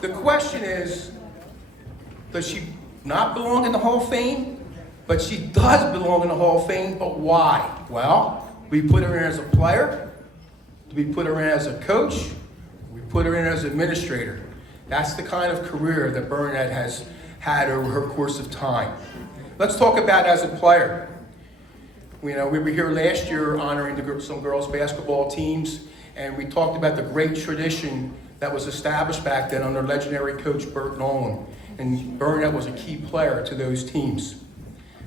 The question is, does she not belong in the Hall of Fame? But she does belong in the Hall of Fame, but why? Well, we put her in as a player, we put her in as a coach, we put her in as an administrator. That's the kind of career that Bernadette has had over her course of time. Let's talk about as a player. You know, we were here last year honoring some girls' basketball teams, and we talked about the great tradition that was established back then under legendary coach Bert Nolan. And Bernadette was a key player to those teams.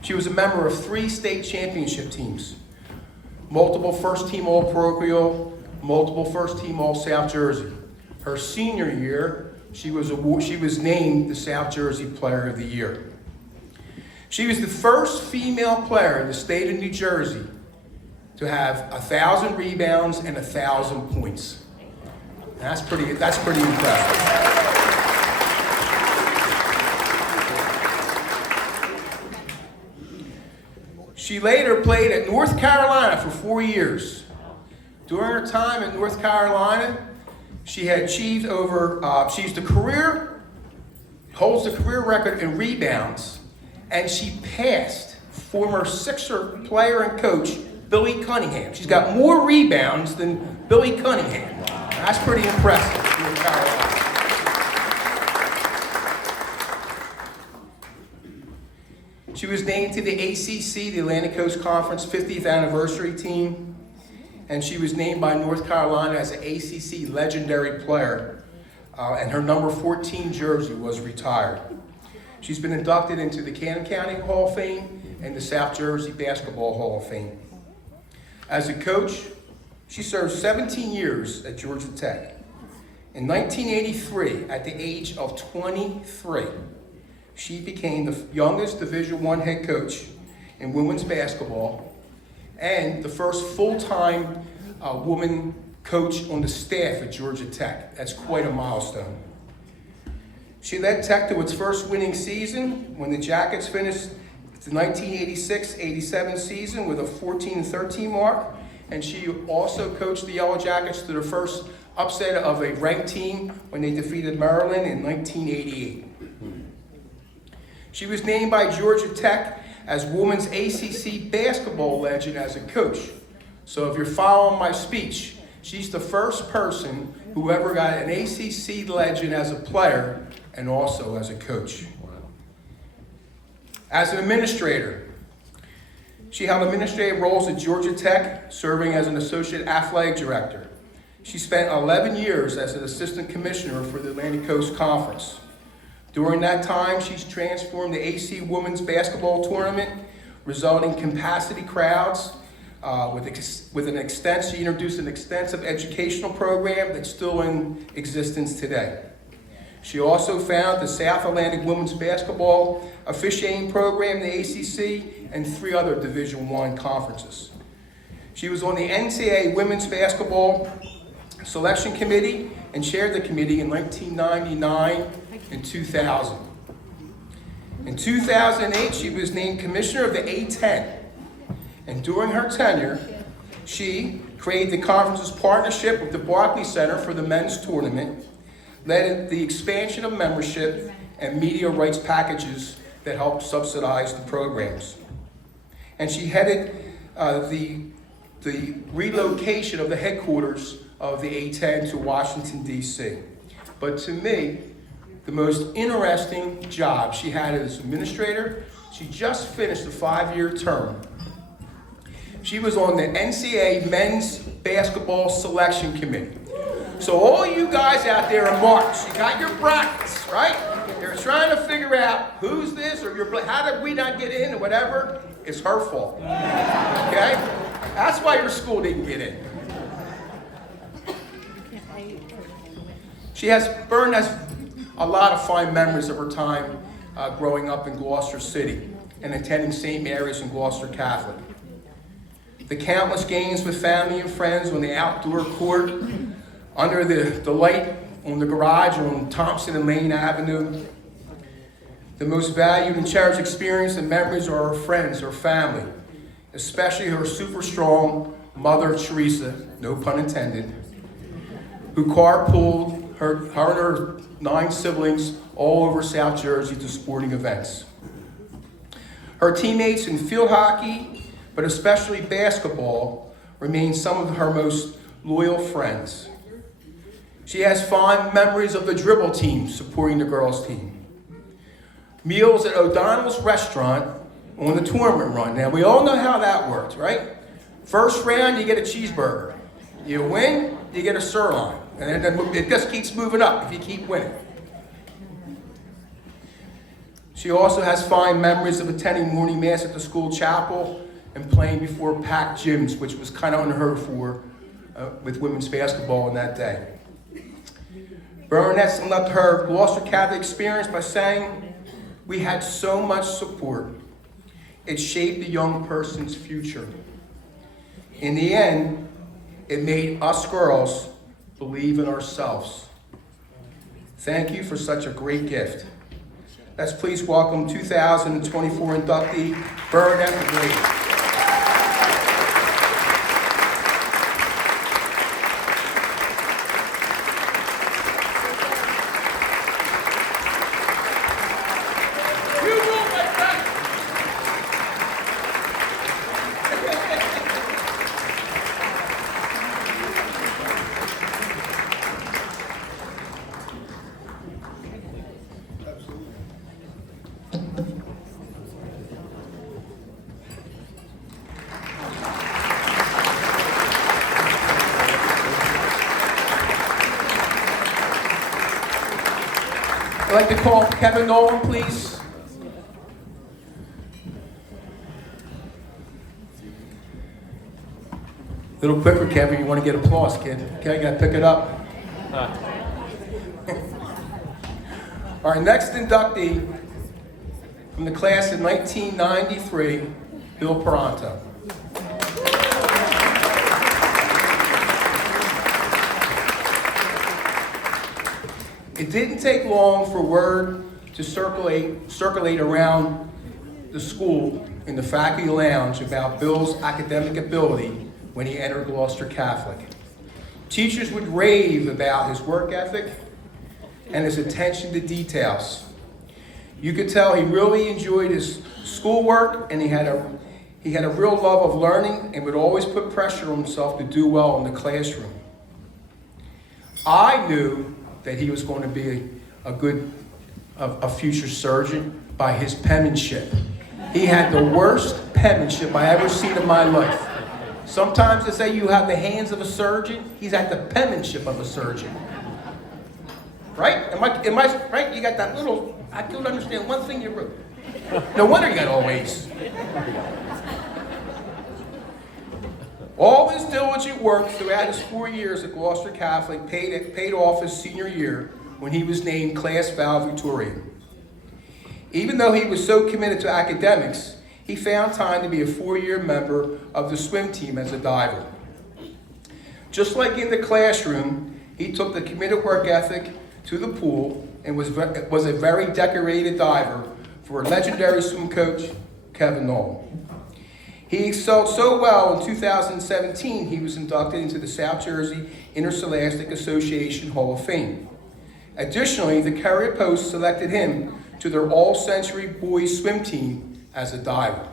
She was a member of 3 state championship teams, multiple first-team All-Parochial, multiple first-team All-South Jersey. Her senior year, she was named the South Jersey Player of the Year. She was the first female player in the state of New Jersey to have 1,000 rebounds and 1,000 points. That's pretty impressive. She later played at North Carolina for 4 years. During her time at North Carolina, she had achieved holds the career record in rebounds, and she passed former Sixer player and coach Billy Cunningham. She's got more rebounds than Billy Cunningham. That's pretty impressive. North Carolina. She was named to the ACC, the Atlantic Coast Conference 50th anniversary team, and she was named by North Carolina as an ACC legendary player, and her number 14 jersey was retired. She's been inducted into the Cannon County Hall of Fame and the South Jersey Basketball Hall of Fame. As a coach, she served 17 years at Georgia Tech, In 1983, at the age of 23, she became the youngest Division I head coach in women's basketball and the first full-time woman coach on the staff at Georgia Tech. That's quite a milestone. She led Tech to its first winning season when the Jackets finished the 1986-87 season with a 14-13 mark, and she also coached the Yellow Jackets to their first upset of a ranked team when they defeated Maryland in 1988. She was named by Georgia Tech as Women's ACC Basketball Legend as a coach. So if you're following my speech, she's the first person who ever got an ACC Legend as a player and also as a coach. As an administrator, she held administrative roles at Georgia Tech, serving as an associate athletic director. She spent 11 years as an assistant commissioner for the Atlantic Coast Conference. During that time, she's transformed the AC Women's Basketball Tournament, resulting in capacity crowds. She introduced an extensive educational program that's still in existence today. She also founded the South Atlantic Women's Basketball Officiating Program in the ACC and 3 other Division I conferences. She was on the NCAA Women's Basketball Selection Committee and chaired the committee in 1999 and 2000. In 2008, she was named Commissioner of the A10. And during her tenure, she created the conference's partnership with the Barclays Center for the men's tournament, led the expansion of membership and media rights packages that helped subsidize the programs. And she headed the relocation of the headquarters of the A10 to Washington, D.C. But to me, the most interesting job she had as administrator, she just finished a 5-year term. She was on the NCAA Men's Basketball Selection Committee. So all you guys out there are marks. You got your brackets, right? You're trying to figure out who's this or how did we not get in or whatever. It's her fault. Okay? That's why your school didn't get in. Byrne has a lot of fine memories of her time growing up in Gloucester City and attending St. Mary's and Gloucester Catholic. The countless games with family and friends on the outdoor court, under the light on the garage on Thompson and Lane Avenue. The most valued and cherished experience and memories are her friends, her family, especially her super strong mother, Teresa, no pun intended, who carpooled her and her 9 siblings all over South Jersey to sporting events. Her teammates in field hockey, but especially basketball, remain some of her most loyal friends. She has fond memories of the dribble team supporting the girls' team. Meals at O'Donnell's restaurant on the tournament run. Now, we all know how that works, right? First round, you get a cheeseburger. You win, you get a sirloin. And then it just keeps moving up if you keep winning. She also has fond memories of attending morning mass at the school chapel and playing before packed gyms, which was kind of unheard for with women's basketball in that day. Byrne summed up her Gloucester Catholic experience by saying, "We had so much support. It shaped a young person's future. In the end, it made us girls believe in ourselves. Thank you for such a great gift." Let's please welcome 2024 inductee, Byrne Brady. I'd like to call Kevin Nolan, please. A little quicker, Kevin. You want to get applause, kid. Okay, got to pick it up. Our next inductee from the class of 1993, Bill Peranto. It didn't take long for word to circulate around the school in the faculty lounge about Bill's academic ability when he entered Gloucester Catholic. Teachers would rave about his work ethic and his attention to details. You could tell he really enjoyed his schoolwork, and he had a real love of learning and would always put pressure on himself to do well in the classroom. I knew that he was going to be a future surgeon by his penmanship. He had the worst penmanship I ever seen in my life. Sometimes they say you have the hands of a surgeon. He's at the penmanship of a surgeon. Right? Am I right? You got that little, I couldn't understand one thing you wrote. No wonder you got all A's. All his diligent work throughout his 4 years at Gloucester Catholic paid off his senior year when he was named class valedictorian. Even though he was so committed to academics, he found time to be a 4-year member of the swim team as a diver. Just like in the classroom, he took the committed work ethic to the pool and was a very decorated diver for legendary swim coach Kevin Nolan. He excelled so well in 2017, he was inducted into the South Jersey Interscholastic Association Hall of Fame. Additionally, the Courier Post selected him to their all-century boys swim team as a diver.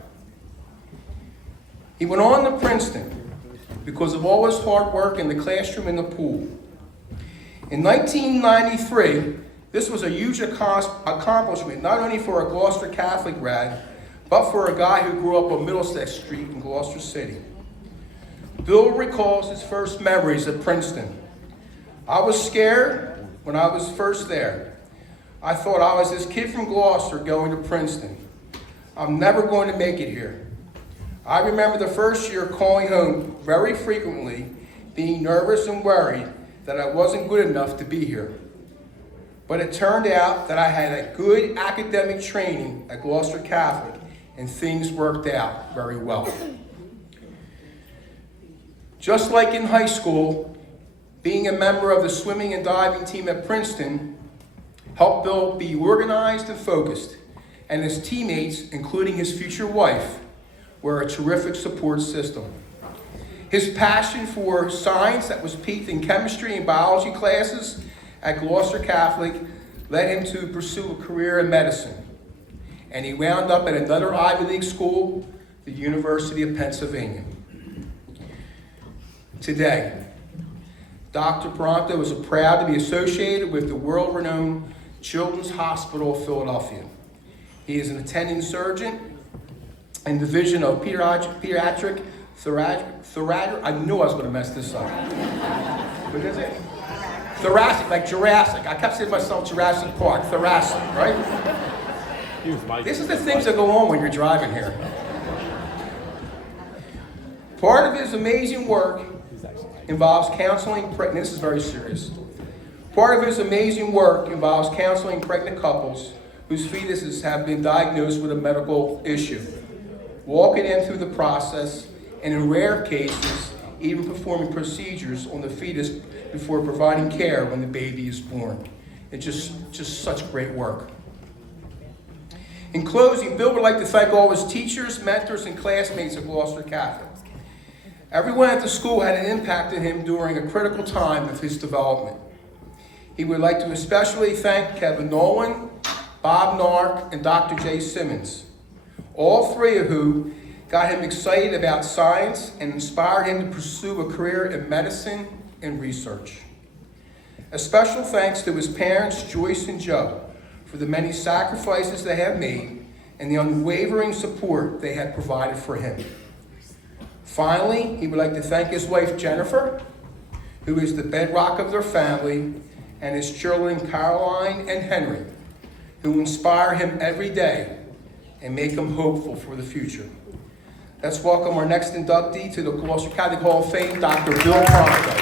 He went on to Princeton because of all his hard work in the classroom and the pool. In 1993, this was a huge accomplishment, not only for a Gloucester Catholic grad, but for a guy who grew up on Middlesex Street in Gloucester City. Bill recalls his first memories at Princeton. I was scared when I was first there. I thought I was this kid from Gloucester going to Princeton. I'm never going to make it here. I remember the first year calling home very frequently, being nervous and worried that I wasn't good enough to be here. But it turned out that I had a good academic training at Gloucester Catholic, and things worked out very well. Just like in high school, being a member of the swimming and diving team at Princeton helped Bill be organized and focused, and his teammates, including his future wife, were a terrific support system. His passion for science that was peaked in chemistry and biology classes at Gloucester Catholic led him to pursue a career in medicine. And he wound up at another Ivy League school, the University of Pennsylvania. Today, Dr. Peranto is proud to be associated with the world-renowned Children's Hospital of Philadelphia. He is an attending surgeon in the Division of Pediatric Thoracic. I knew I was going to mess this up. What is it? Thoracic, like Jurassic. I kept saying to myself Jurassic Park, thoracic, right? This is the things that go on when you're driving here. Part of his amazing work involves counseling pregnant. This is very serious. Part of his amazing work involves counseling pregnant couples whose fetuses have been diagnosed with a medical issue, walking them through the process, and in rare cases, even performing procedures on the fetus before providing care when the baby is born. It's just such great work. In closing, Bill would like to thank all his teachers, mentors, and classmates at Gloucester Catholic. Everyone at the school had an impact on him during a critical time of his development. He would like to especially thank Kevin Nolan, Bob Nark, and Dr. J. Simmons, all three of who got him excited about science and inspired him to pursue a career in medicine and research. A special thanks to his parents, Joyce and Joe, for the many sacrifices they have made and the unwavering support they have provided for him. Finally, he would like to thank his wife, Jennifer, who is the bedrock of their family, and his children, Caroline and Henry, who inspire him every day and make him hopeful for the future. Let's welcome our next inductee to the Gloucester Catholic Hall of Fame, Dr. Bill Peranto.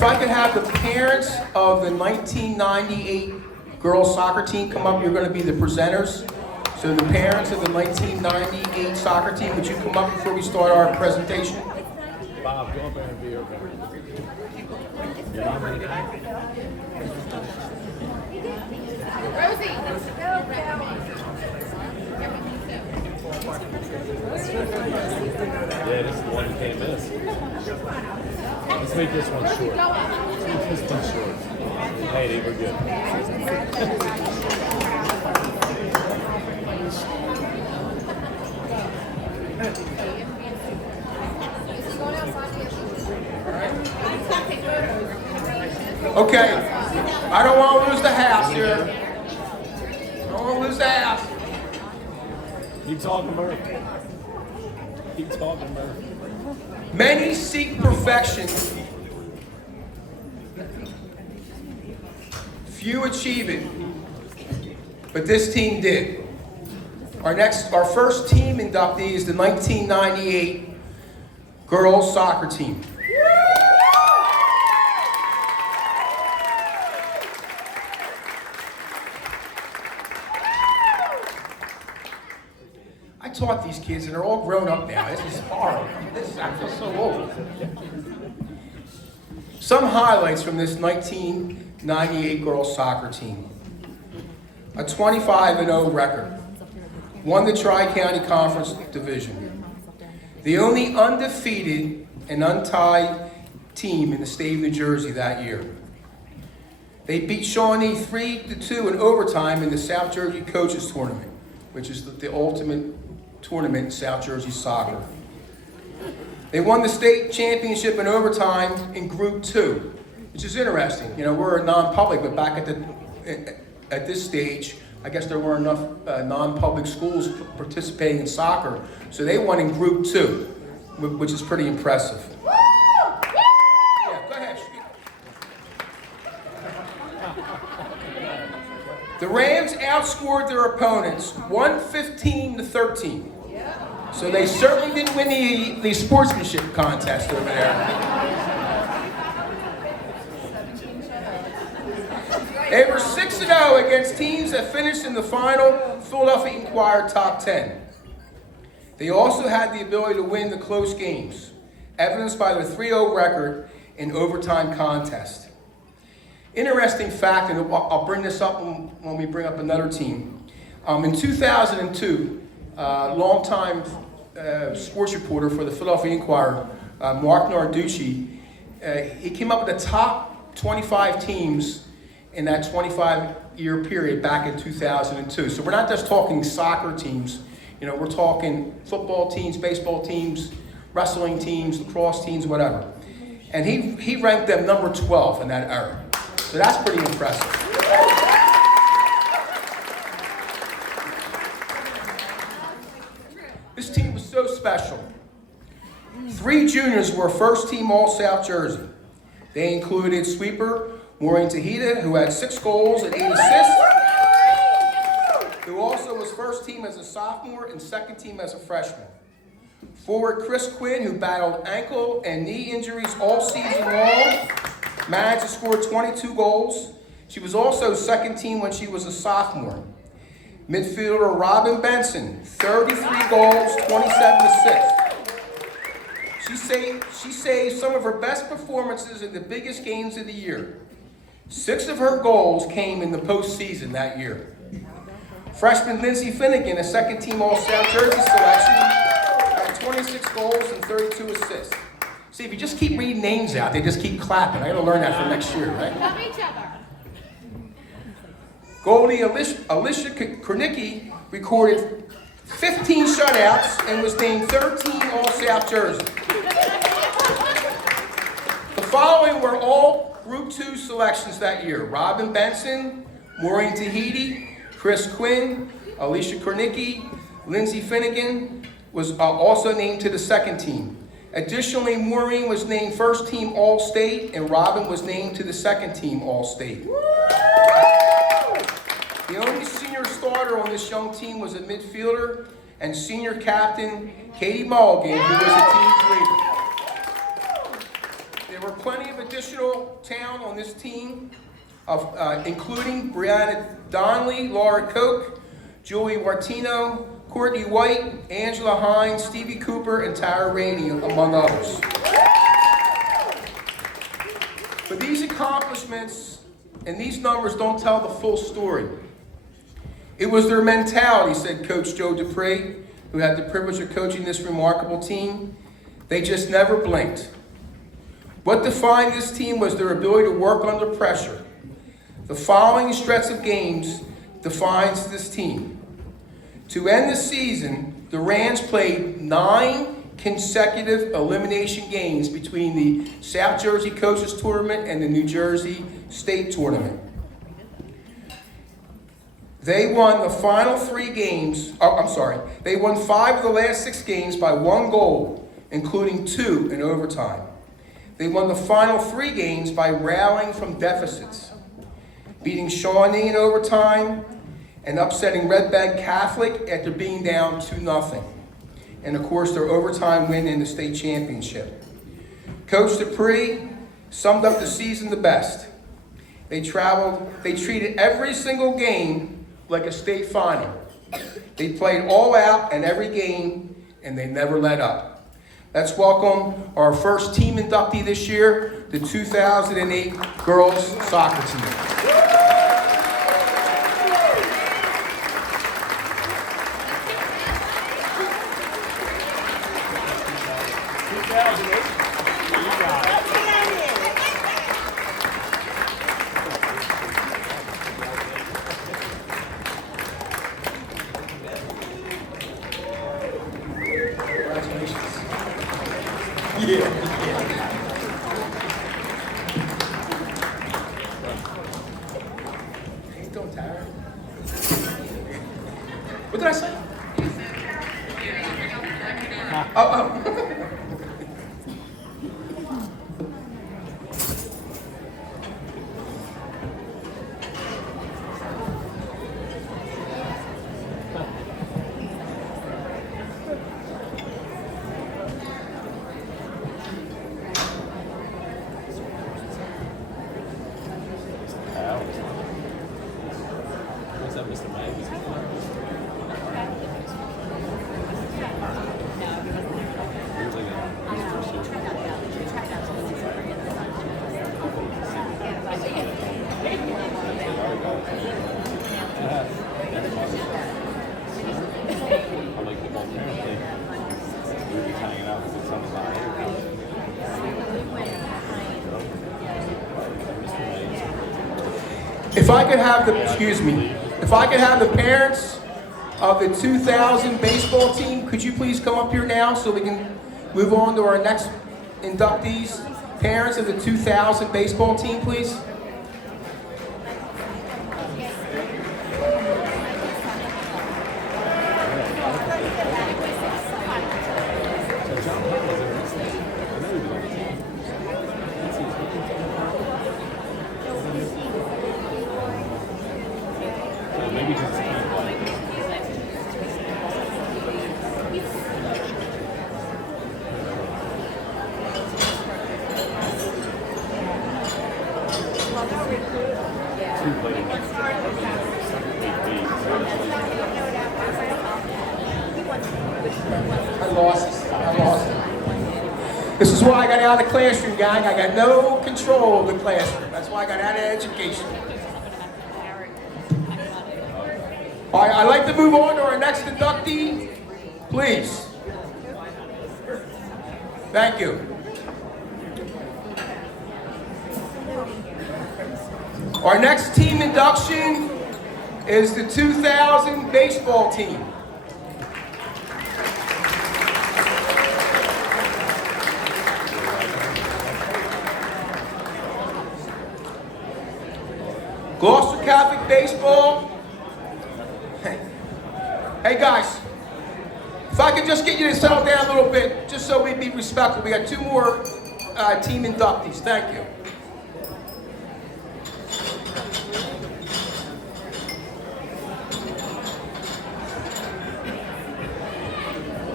If I could have the parents of the 1998 girls soccer team come up, you're going to be the presenters. So the parents of the 1998 soccer team, would you come up before we start our presentation? Bob, go up there and be okay. Rosie. Yeah, this is the one you can't miss. Let's make this one short. Let's make this one short. Hey, they were good. Okay, I don't want to lose the house here. I don't want to lose the house. Keep talking, Murph. Keep talking, Murph. Many seek perfection, few achieve it, but this team did. Our first team inductee is the 1998 girls soccer team. I taught these kids and they're all grown up now. This is horrible. I feel so old. Some highlights from this 1998 girls soccer team. A 25-0 record. Won the Tri-County Conference Division. The only undefeated and untied team in the state of New Jersey that year. They beat Shawnee 3-2 in overtime in the South Jersey Coaches Tournament, which is the ultimate tournament in South Jersey soccer. They won the state championship in overtime in Group 2, which is interesting. You know, we're a non-public, but back at this stage, I guess there weren't enough non-public schools participating in soccer, so they won in Group 2, which is pretty impressive. Yeah, go ahead. The Rams outscored their opponents 115-13. So they certainly didn't win the sportsmanship contest over there. They were 6-0 against teams that finished in the final Philadelphia Inquirer top 10. They also had the ability to win the close games, evidenced by their 3-0 record in overtime contest. Interesting fact, and I'll bring this up when we bring up another team. In 2002, longtime sports reporter for the Philadelphia Inquirer, Mark Narducci, he came up with the top 25 teams in that 25-year period back in 2002. So we're not just talking soccer teams. You know, we're talking football teams, baseball teams, wrestling teams, lacrosse teams, whatever. And he ranked them number 12 in that era. So that's pretty impressive. This team was so special. 3 juniors were first team All-South Jersey. They included sweeper Maureen Tahita, who had 6 goals and 8 assists, who also was first team as a sophomore and second team as a freshman. Forward Chris Quinn, who battled ankle and knee injuries all season long, managed to score 22 goals. She was also second team when she was a sophomore. Midfielder Robin Benson, 33 goals, 27 assists. She saved some of her best performances in the biggest games of the year. 6 of her goals came in the postseason that year. Freshman Lindsey Finnegan, a second team All-South Jersey selection, had 26 goals and 32 assists. See, if you just keep reading names out, they just keep clapping. I gotta learn that for next year, right? Love each other. Goalie Alicia Kornicki recorded 15 shutouts and was named 13 All-South Jersey. The following were all Group 2 selections that year. Robin Benson, Maureen Tahiti, Chris Quinn, Alicia Kornicki, Lindsey Finnegan was also named to the second team. Additionally, Maureen was named first team All-State and Robin was named to the second team All-State. The only senior starter on this young team was a midfielder and senior captain Katie Mulligan, who was the team's leader. There were plenty of additional talent on this team, including Brianna Donnelly, Laura Koch, Julie Martino, Courtney White, Angela Hines, Stevie Cooper, and Tara Rainey, among others. But these accomplishments and these numbers don't tell the full story. It was their mentality, said Coach Joe Dupree, who had the privilege of coaching this remarkable team. They just never blinked. What defined this team was their ability to work under pressure. The following stretch of games defines this team. To end the season, the Rams played 9 consecutive elimination games between the South Jersey Coaches Tournament and the New Jersey State Tournament. They won the final 3 games, they won 5 of the last 6 games by 1 goal, including 2 in overtime. They won the final 3 games by rallying from deficits, beating Shawnee in overtime and upsetting Red Bank Catholic after being down 2-0. And of course, their overtime win in the state championship. Coach Dupree summed up the season the best. They treated every single game like a state final. They played all out in every game, and they never let up. Let's welcome our first team inductee this year, the 2008 girls soccer team. What did I say? What's up, Mr. Mike? If I could have the parents of the 2000 baseball team, could you please come up here now so we can move on to our next inductees? Parents of the 2000 baseball team, please. I lost it. This is why I got out of the classroom, gang. I got no control of the classroom. That's why I got out of education. All right, I'd like to move on to our next inductee, please. Thank you. Our next team induction is the 2000 baseball team. Gloucester Catholic baseball. Hey guys, if I could just get you to settle down a little bit, just so we'd be respectful. We got 2 more team inductees. Thank you.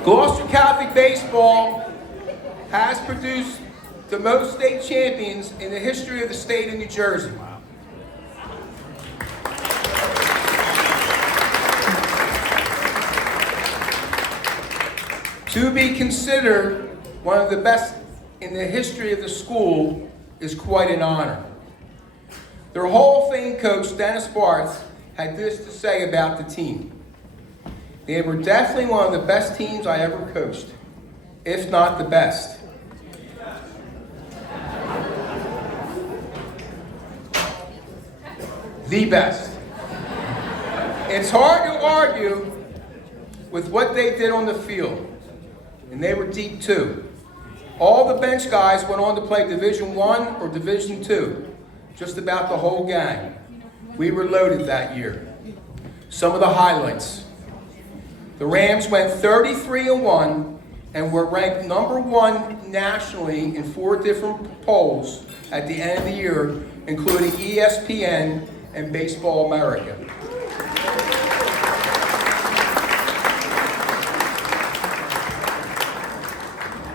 Gloucester Catholic baseball has produced the most state champions in the history of the state of New Jersey. To be considered one of the best in the history of the school is quite an honor. Their Hall of Fame coach, Dennis Barth, had this to say about the team. They were definitely one of the best teams I ever coached, if not the best. The best. It's hard to argue with what they did on the field, and they were deep too. All the bench guys went on to play Division I or Division II, just about the whole gang. We were loaded that year. Some of the highlights. The Rams went 33-1 and were ranked #1 nationally in 4 different polls at the end of the year, including ESPN and Baseball America.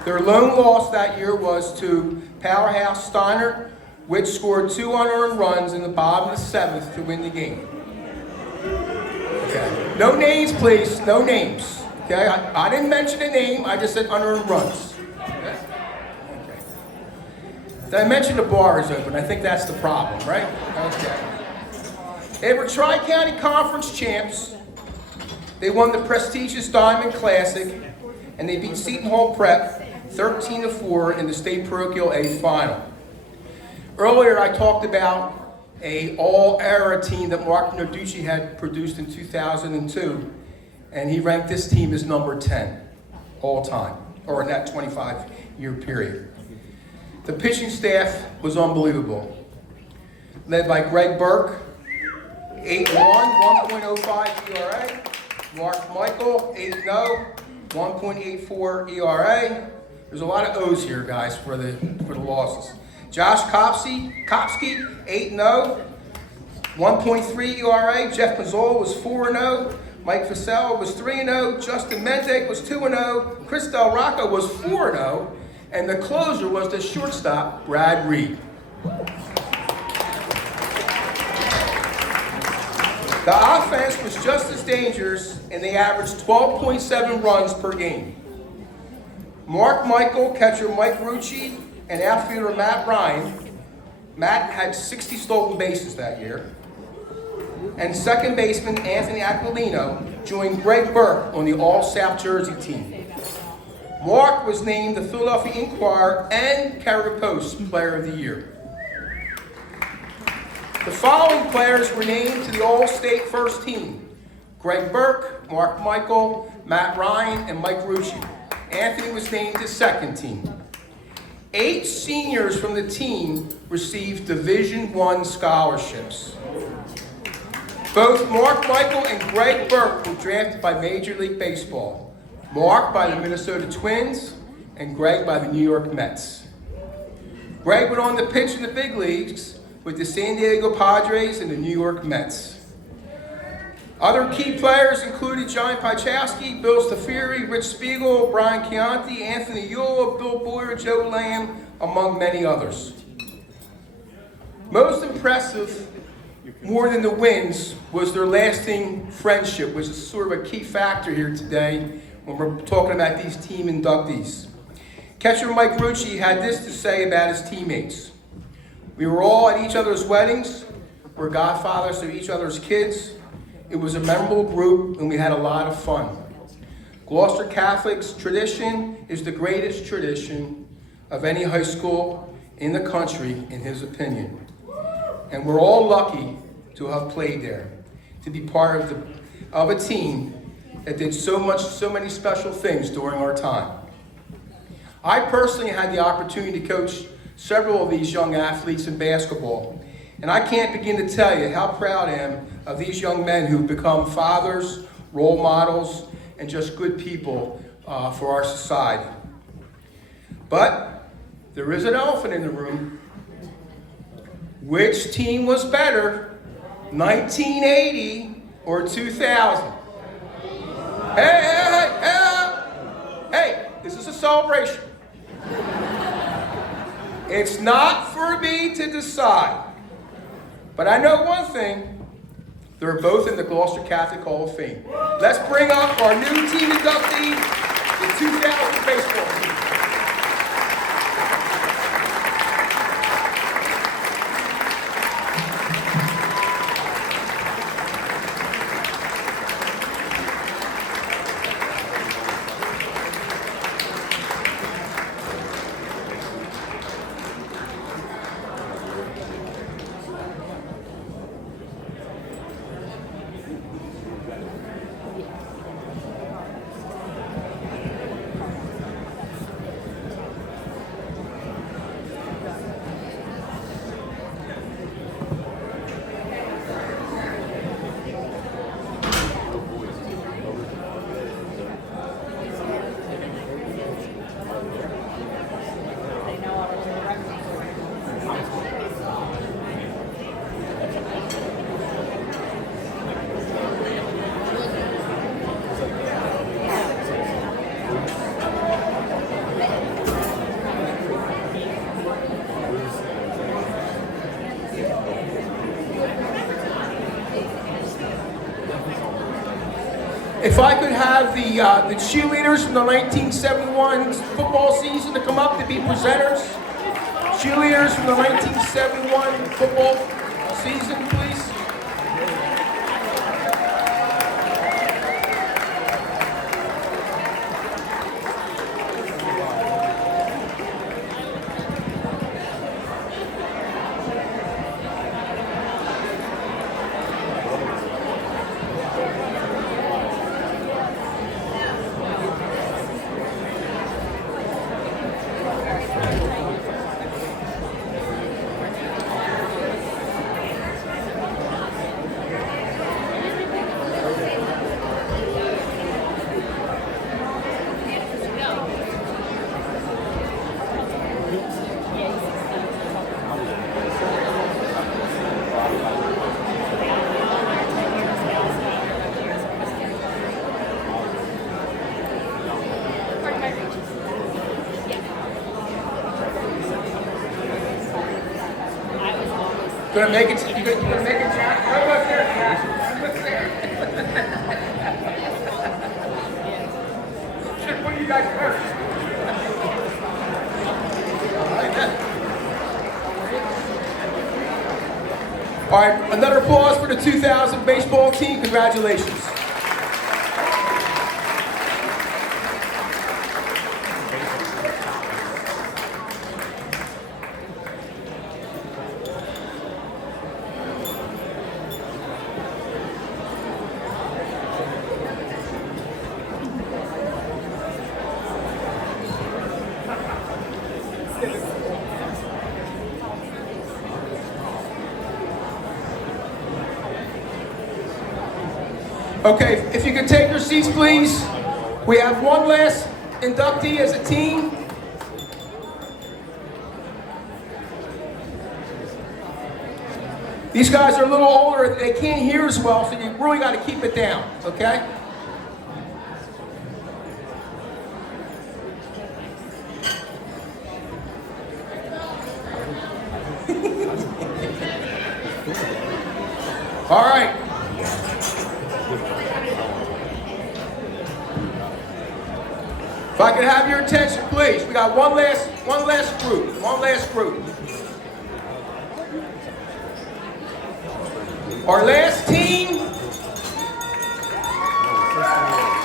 Their lone loss that year was to Powerhouse Steiner, which scored 2 unearned runs in the bottom of the 7th to win the game. Okay. No names, please. No names. Okay. I didn't mention a name. I just said unearned runs. Okay. Did I mention the bar is open? I think that's the problem, right? Okay. They were Tri-County Conference champs. They won the prestigious Diamond Classic, and they beat Seton Hall Prep 13-4 in the state parochial A final. Earlier, I talked about an all-era team that Mark Narducci had produced in 2002, and he ranked this team as #10 all time, or in that 25-year period. The pitching staff was unbelievable, led by Greg Burke, 8-1, 1.05 ERA. Mark Michael, 8-0, 1.84 ERA. There's a lot of O's here, guys, for the losses. Josh Kopsky, 8-0, 1.3 ERA. Jeff Mazzola was 4-0. Mike Fasella was 3-0. Justin Mentek was 2-0. Chris Del Rocco was 4-0. And the closer was the shortstop, Brad Reed. The offense was just as dangerous, and they averaged 12.7 runs per game. Mark Michael, catcher Mike Rucci, and outfielder Matt Ryan. Matt had 60 stolen bases that year. And second baseman Anthony Aquilino joined Greg Burke on the All-South Jersey team. Mark was named the Philadelphia Inquirer and Carrier Post Player of the Year. The following players were named to the All-State First Team: Greg Burke, Mark Michael, Matt Ryan, and Mike Rucci. Anthony was named to second team. 8 seniors from the team received Division I scholarships. Both Mark Michael and Greg Burke were drafted by Major League Baseball. Mark by the Minnesota Twins and Greg by the New York Mets. Greg went on to pitch in the big leagues with the San Diego Padres and the New York Mets. Other key players included John Pachowski, Bill Stafiri, Rich Spiegel, Brian Chianti, Anthony Eula, Bill Boyer, Joe Lamb, among many others. Most impressive, more than the wins, was their lasting friendship, which is sort of a key factor here today when we're talking about these team inductees. Catcher Mike Rucci had this to say about his teammates: "We were all at each other's weddings. We're godfathers to each other's kids. It was a memorable group, and we had a lot of fun. Gloucester Catholic's tradition is the greatest tradition of any high school in the country, in his opinion. And we're all lucky to have played there, to be part of a team that did so many special things during our time." I personally had the opportunity to coach several of these young athletes in basketball, and I can't begin to tell you how proud I am of these young men who've become fathers, role models, and just good people for our society. But there is an elephant in the room. Which team was better, 1980 or 2000? Hey, this is a celebration. It's not for me to decide. But I know one thing. They're both in the Gloucester Catholic Hall of Fame. Let's bring up our new team inductee, the 2000 baseball team. If I could have the cheerleaders from the 1971 football season to come up to be presenters. Cheerleaders from the 1971 football season, please. Gonna make it. You're gonna make it. Right up there. Right up there. Should put you guys first. All right, another applause for the 2000 baseball team. Congratulations. Okay, if you could take your seats, please. We have one last inductee as a team. These guys are a little older, they can't hear as well, so you really got to keep it down, okay? All right. If I could have your attention, please. We got one last group. Our last team,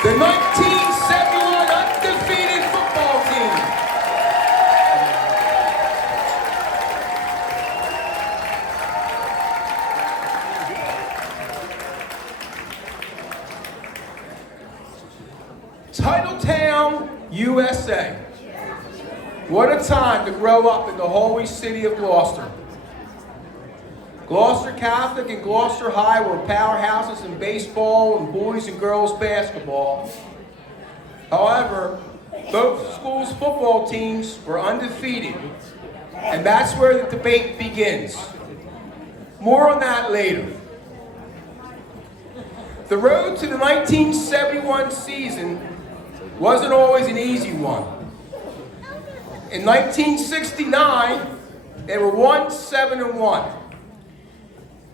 the 1971 undefeated football team. Titletown, USA. What a time to grow up in the holy city of Gloucester. Gloucester Catholic and Gloucester High were powerhouses in baseball and boys and girls basketball. However, both schools' football teams were undefeated, and that's where the debate begins. More on that later. The road to the 1971 season wasn't always an easy one. In 1969, They were 1-7-1.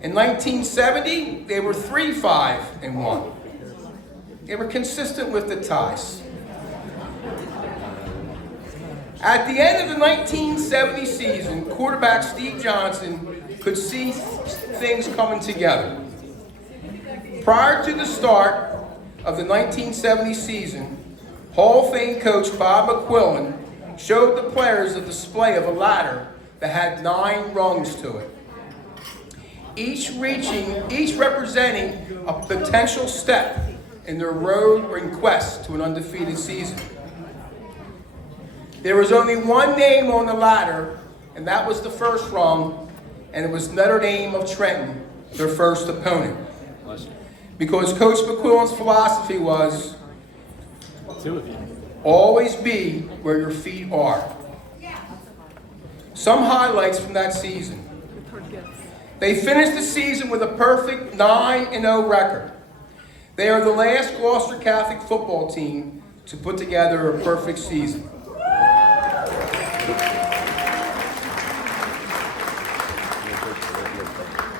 In 1970, they were 3-5-1. They were consistent with the ties. At the end of the 1970 season, quarterback Steve Johnson could see things coming together. Prior to the start of the 1970 season, Hall of Fame coach Bob McQuillan showed the players a display of a ladder that had 9 rungs to it, each representing a potential step in their road or in quest to an undefeated season. There was only one name on the ladder, and that was the first rung, and it was Notre Dame of Trenton, their first opponent. Because Coach McQuillan's philosophy was, always be where your feet are. Some highlights from that season. They finished the season with a perfect 9-0 record. They are the last Gloucester Catholic football team to put together a perfect season.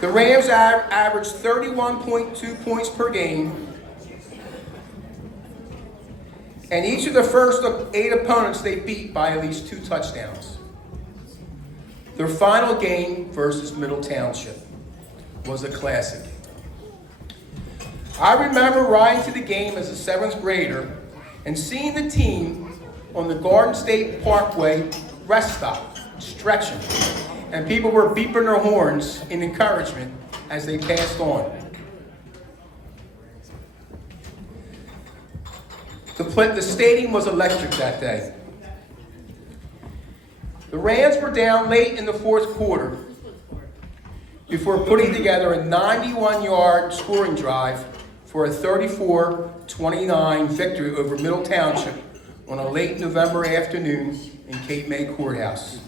The Rams averaged 31.2 points per game, and each of the first 8 opponents they beat by at least 2 touchdowns. Their final game versus Middle Township was a classic. I remember riding to the game as a 7th grader and seeing the team on the Garden State Parkway rest stop, stretching, and people were beeping their horns in encouragement as they passed on. The stadium was electric that day. The Rams were down late in the 4th quarter before putting together a 91-yard scoring drive for a 34-29 victory over Middle Township on a late November afternoon in Cape May Courthouse.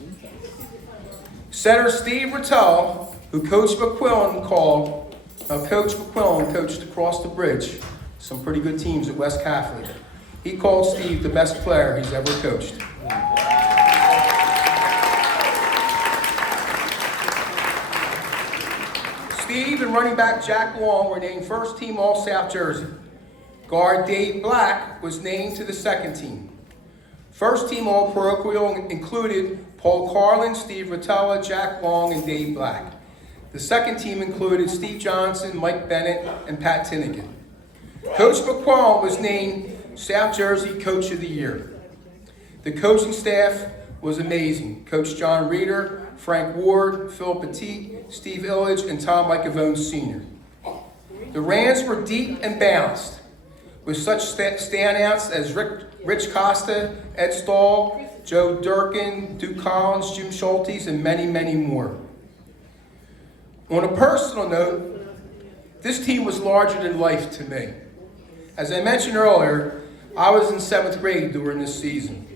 Center Steve Rattel, who Coach McQuillan coached across the bridge some pretty good teams at West Catholic. He called Steve the best player he's ever coached. Steve and running back Jack Long were named first team All-South Jersey. Guard Dave Black was named to the second team. First team All-Parochial included Paul Carlin, Steve Rotella, Jack Long, and Dave Black. The second team included Steve Johnson, Mike Bennett, and Pat Tinnigan. Coach McQuillan was named South Jersey Coach of the Year. The coaching staff was amazing. Coach John Reeder, Frank Ward, Phil Petit, Steve Illich, and Tom Micavone Sr. The Rams were deep and balanced, with such standouts as Rich Costa, Ed Stahl, Joe Durkin, Duke Collins, Jim Schultes, and many, many more. On a personal note, this team was larger than life to me. As I mentioned earlier, I was in 7th grade during this season.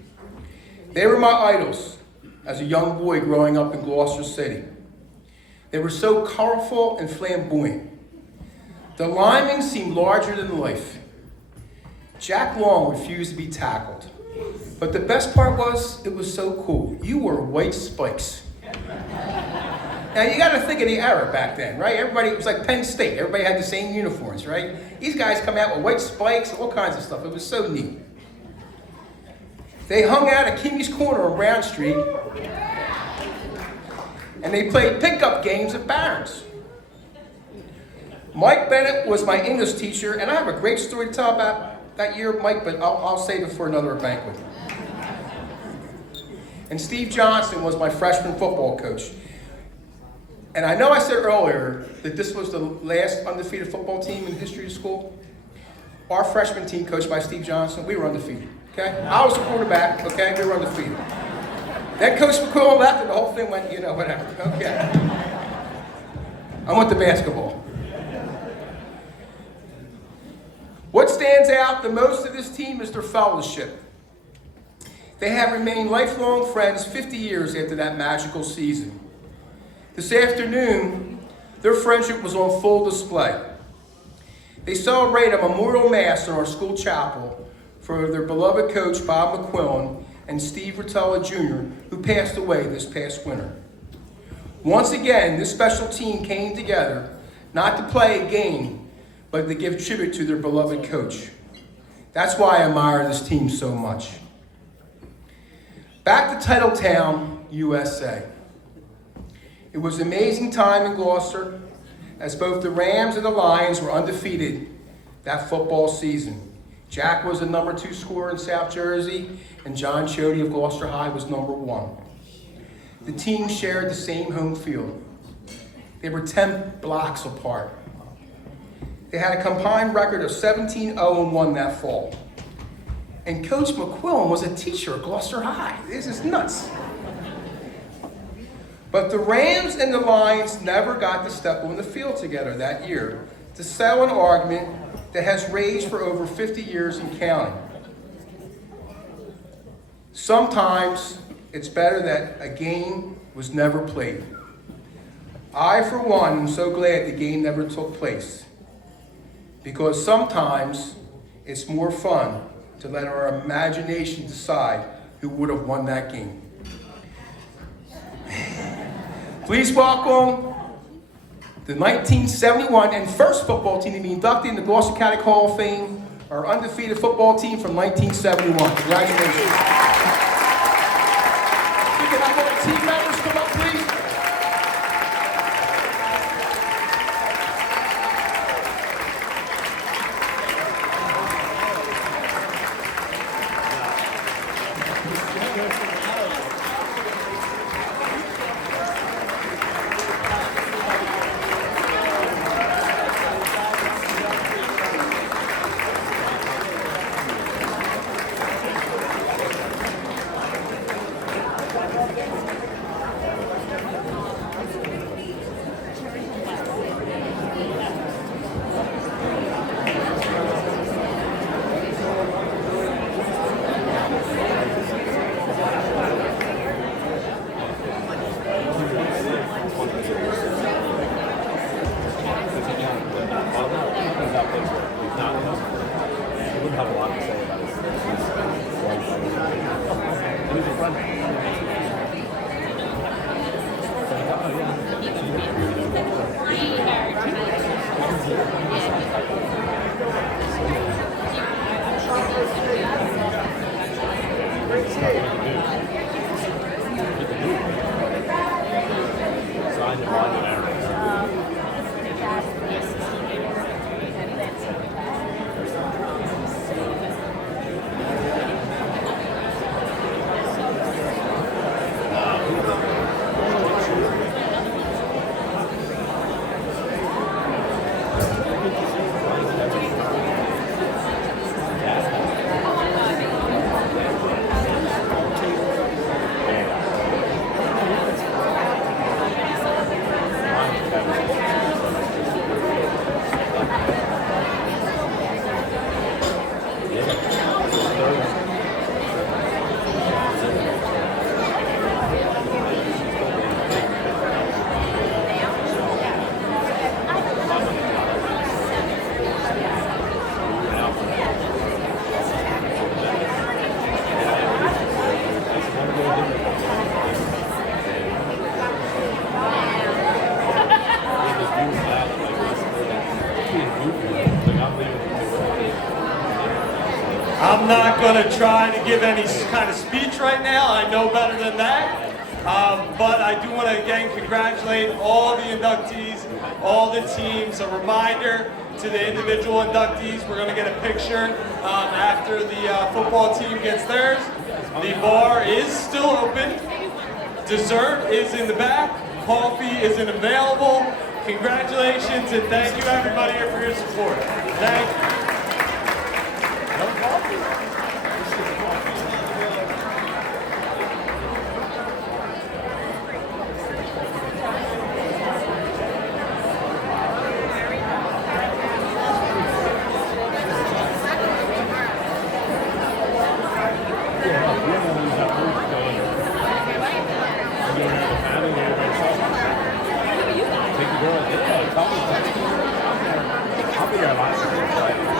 They were my idols as a young boy growing up in Gloucester City. They were so colorful and flamboyant. The linemen seemed larger than life. Jack Long refused to be tackled. But the best part was, it was so cool. You wore white spikes. Now you gotta think of the era back then, right? Everybody, it was like Penn State. Everybody had the same uniforms, right? These guys come out with white spikes and all kinds of stuff. It was so neat. They hung out at King's Corner on Brown Street, and they played pickup games at Barron's. Mike Bennett was my English teacher, and I have a great story to tell about that year, Mike, but I'll save it for another banquet. And Steve Johnson was my freshman football coach. And I know I said earlier that this was the last undefeated football team in the history of school. Our freshman team, coached by Steve Johnson, we were undefeated, okay? I was the quarterback, okay? We were undefeated. Then Coach McQuillan left and the whole thing went, whatever, okay? I went to basketball. What stands out the most of this team is their fellowship. They have remained lifelong friends 50 years after that magical season. This afternoon, their friendship was on full display. They celebrate a memorial mass in our school chapel for their beloved coach, Bob McQuillan, and Steve Rotella Jr., who passed away this past winter. Once again, this special team came together not to play a game, but to give tribute to their beloved coach. That's why I admire this team so much. Back to Titletown, USA. It was an amazing time in Gloucester, as both the Rams and the Lions were undefeated that football season. Jack was the number 2 scorer in South Jersey, and John Chody of Gloucester High was number 1. The teams shared the same home field. They were 10 blocks apart. They had a combined record of 17-0-1 that fall. And Coach McQuillan was a teacher at Gloucester High. This is nuts. But the Rams and the Lions never got to step on the field together that year to settle an argument that has raged for over 50 years and counting. Sometimes it's better that a game was never played. I, for one, am so glad the game never took place, because sometimes it's more fun to let our imagination decide who would have won that game. Please welcome the 1971 and first football team to be inducted in the Gloucester Catholic Hall of Fame, our undefeated football team from 1971. Congratulations. Can I have the team members come up, please? I'm not going to try to give any kind of speech right now. I know better than that. But I do want to again congratulate all the inductees, all the teams. A reminder to the individual inductees, we're going to get a picture after the football team gets theirs. The bar is still open. Dessert is in the back. Coffee isn't available. Congratulations and thank you everybody here for your support. Thank you. I'll be there live.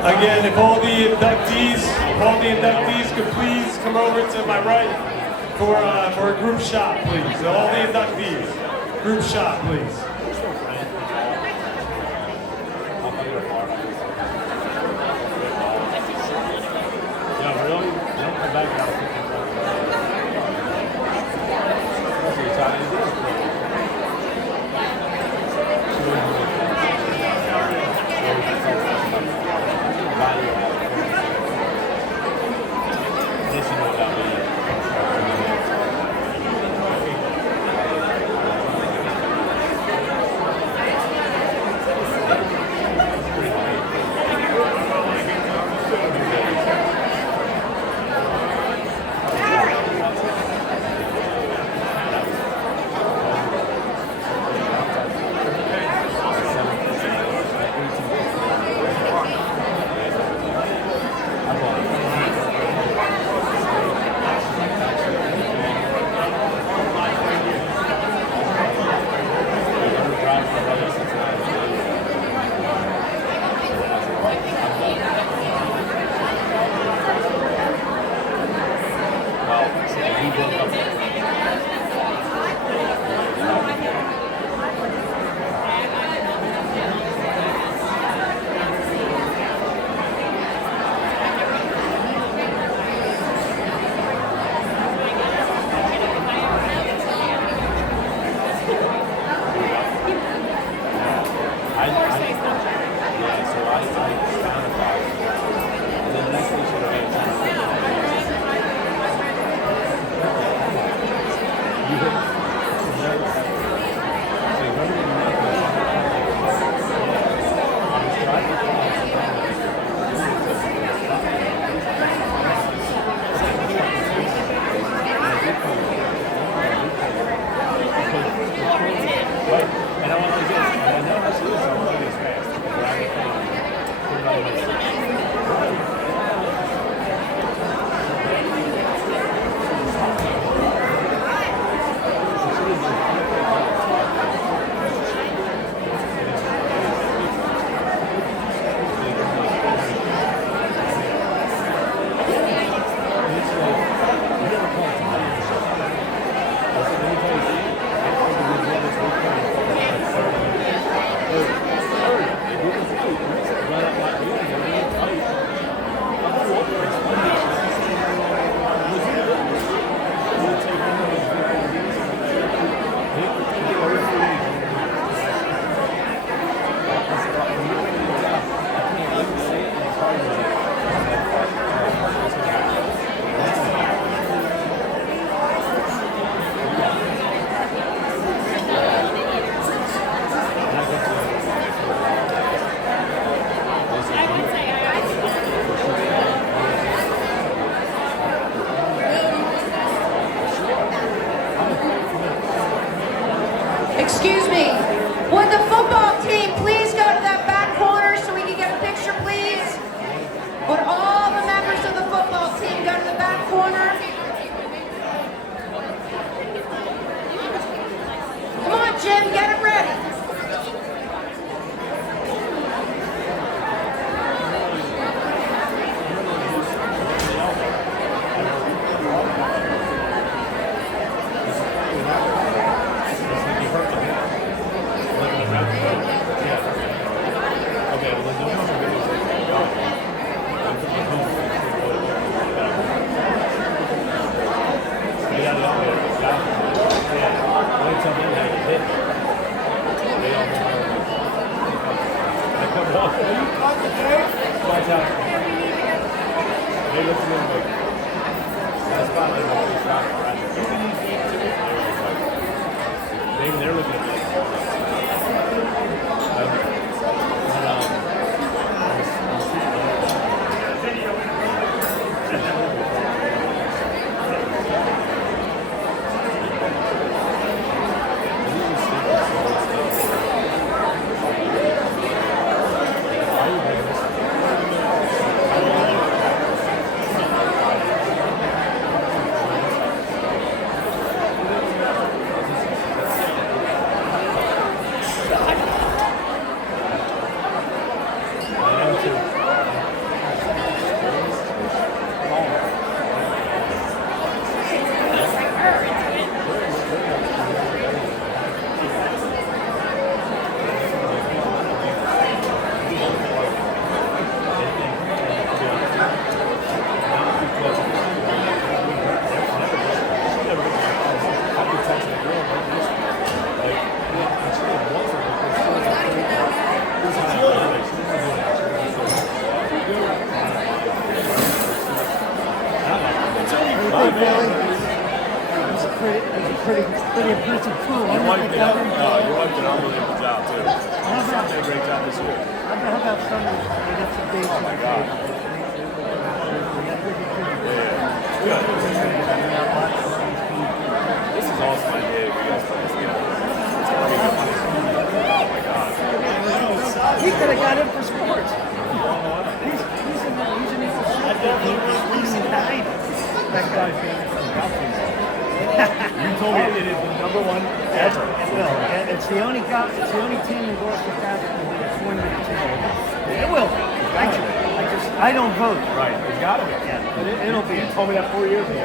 Again, if all the inductees could please come over to my right for a group shot, please. All the inductees, group shot, please. Yeah, really? You don't come back out. That's what Italians do. Excuse me, would the football team please go to that back corner so we can get a picture, please? Would all the members of the football team go to the back corner? Come on, Jim, get it ready. They're looking at pretty impressive tool. Your wife did an unbelievable job too. She did a great job this year. How about Sunday? We got some dates. Oh my God. Good. This is awesome idea. You guys put this together. It's already good money. Oh my God. He could have got in for sports. He's an equal shot. He's in nine. That guy's You told me it is the number one ever. Well, it's the only team in Gloucester Catholic that win a tournament today. It will be. I don't vote. Right. It's got to be. Yeah, but it'll be. You told me that 4 years ago.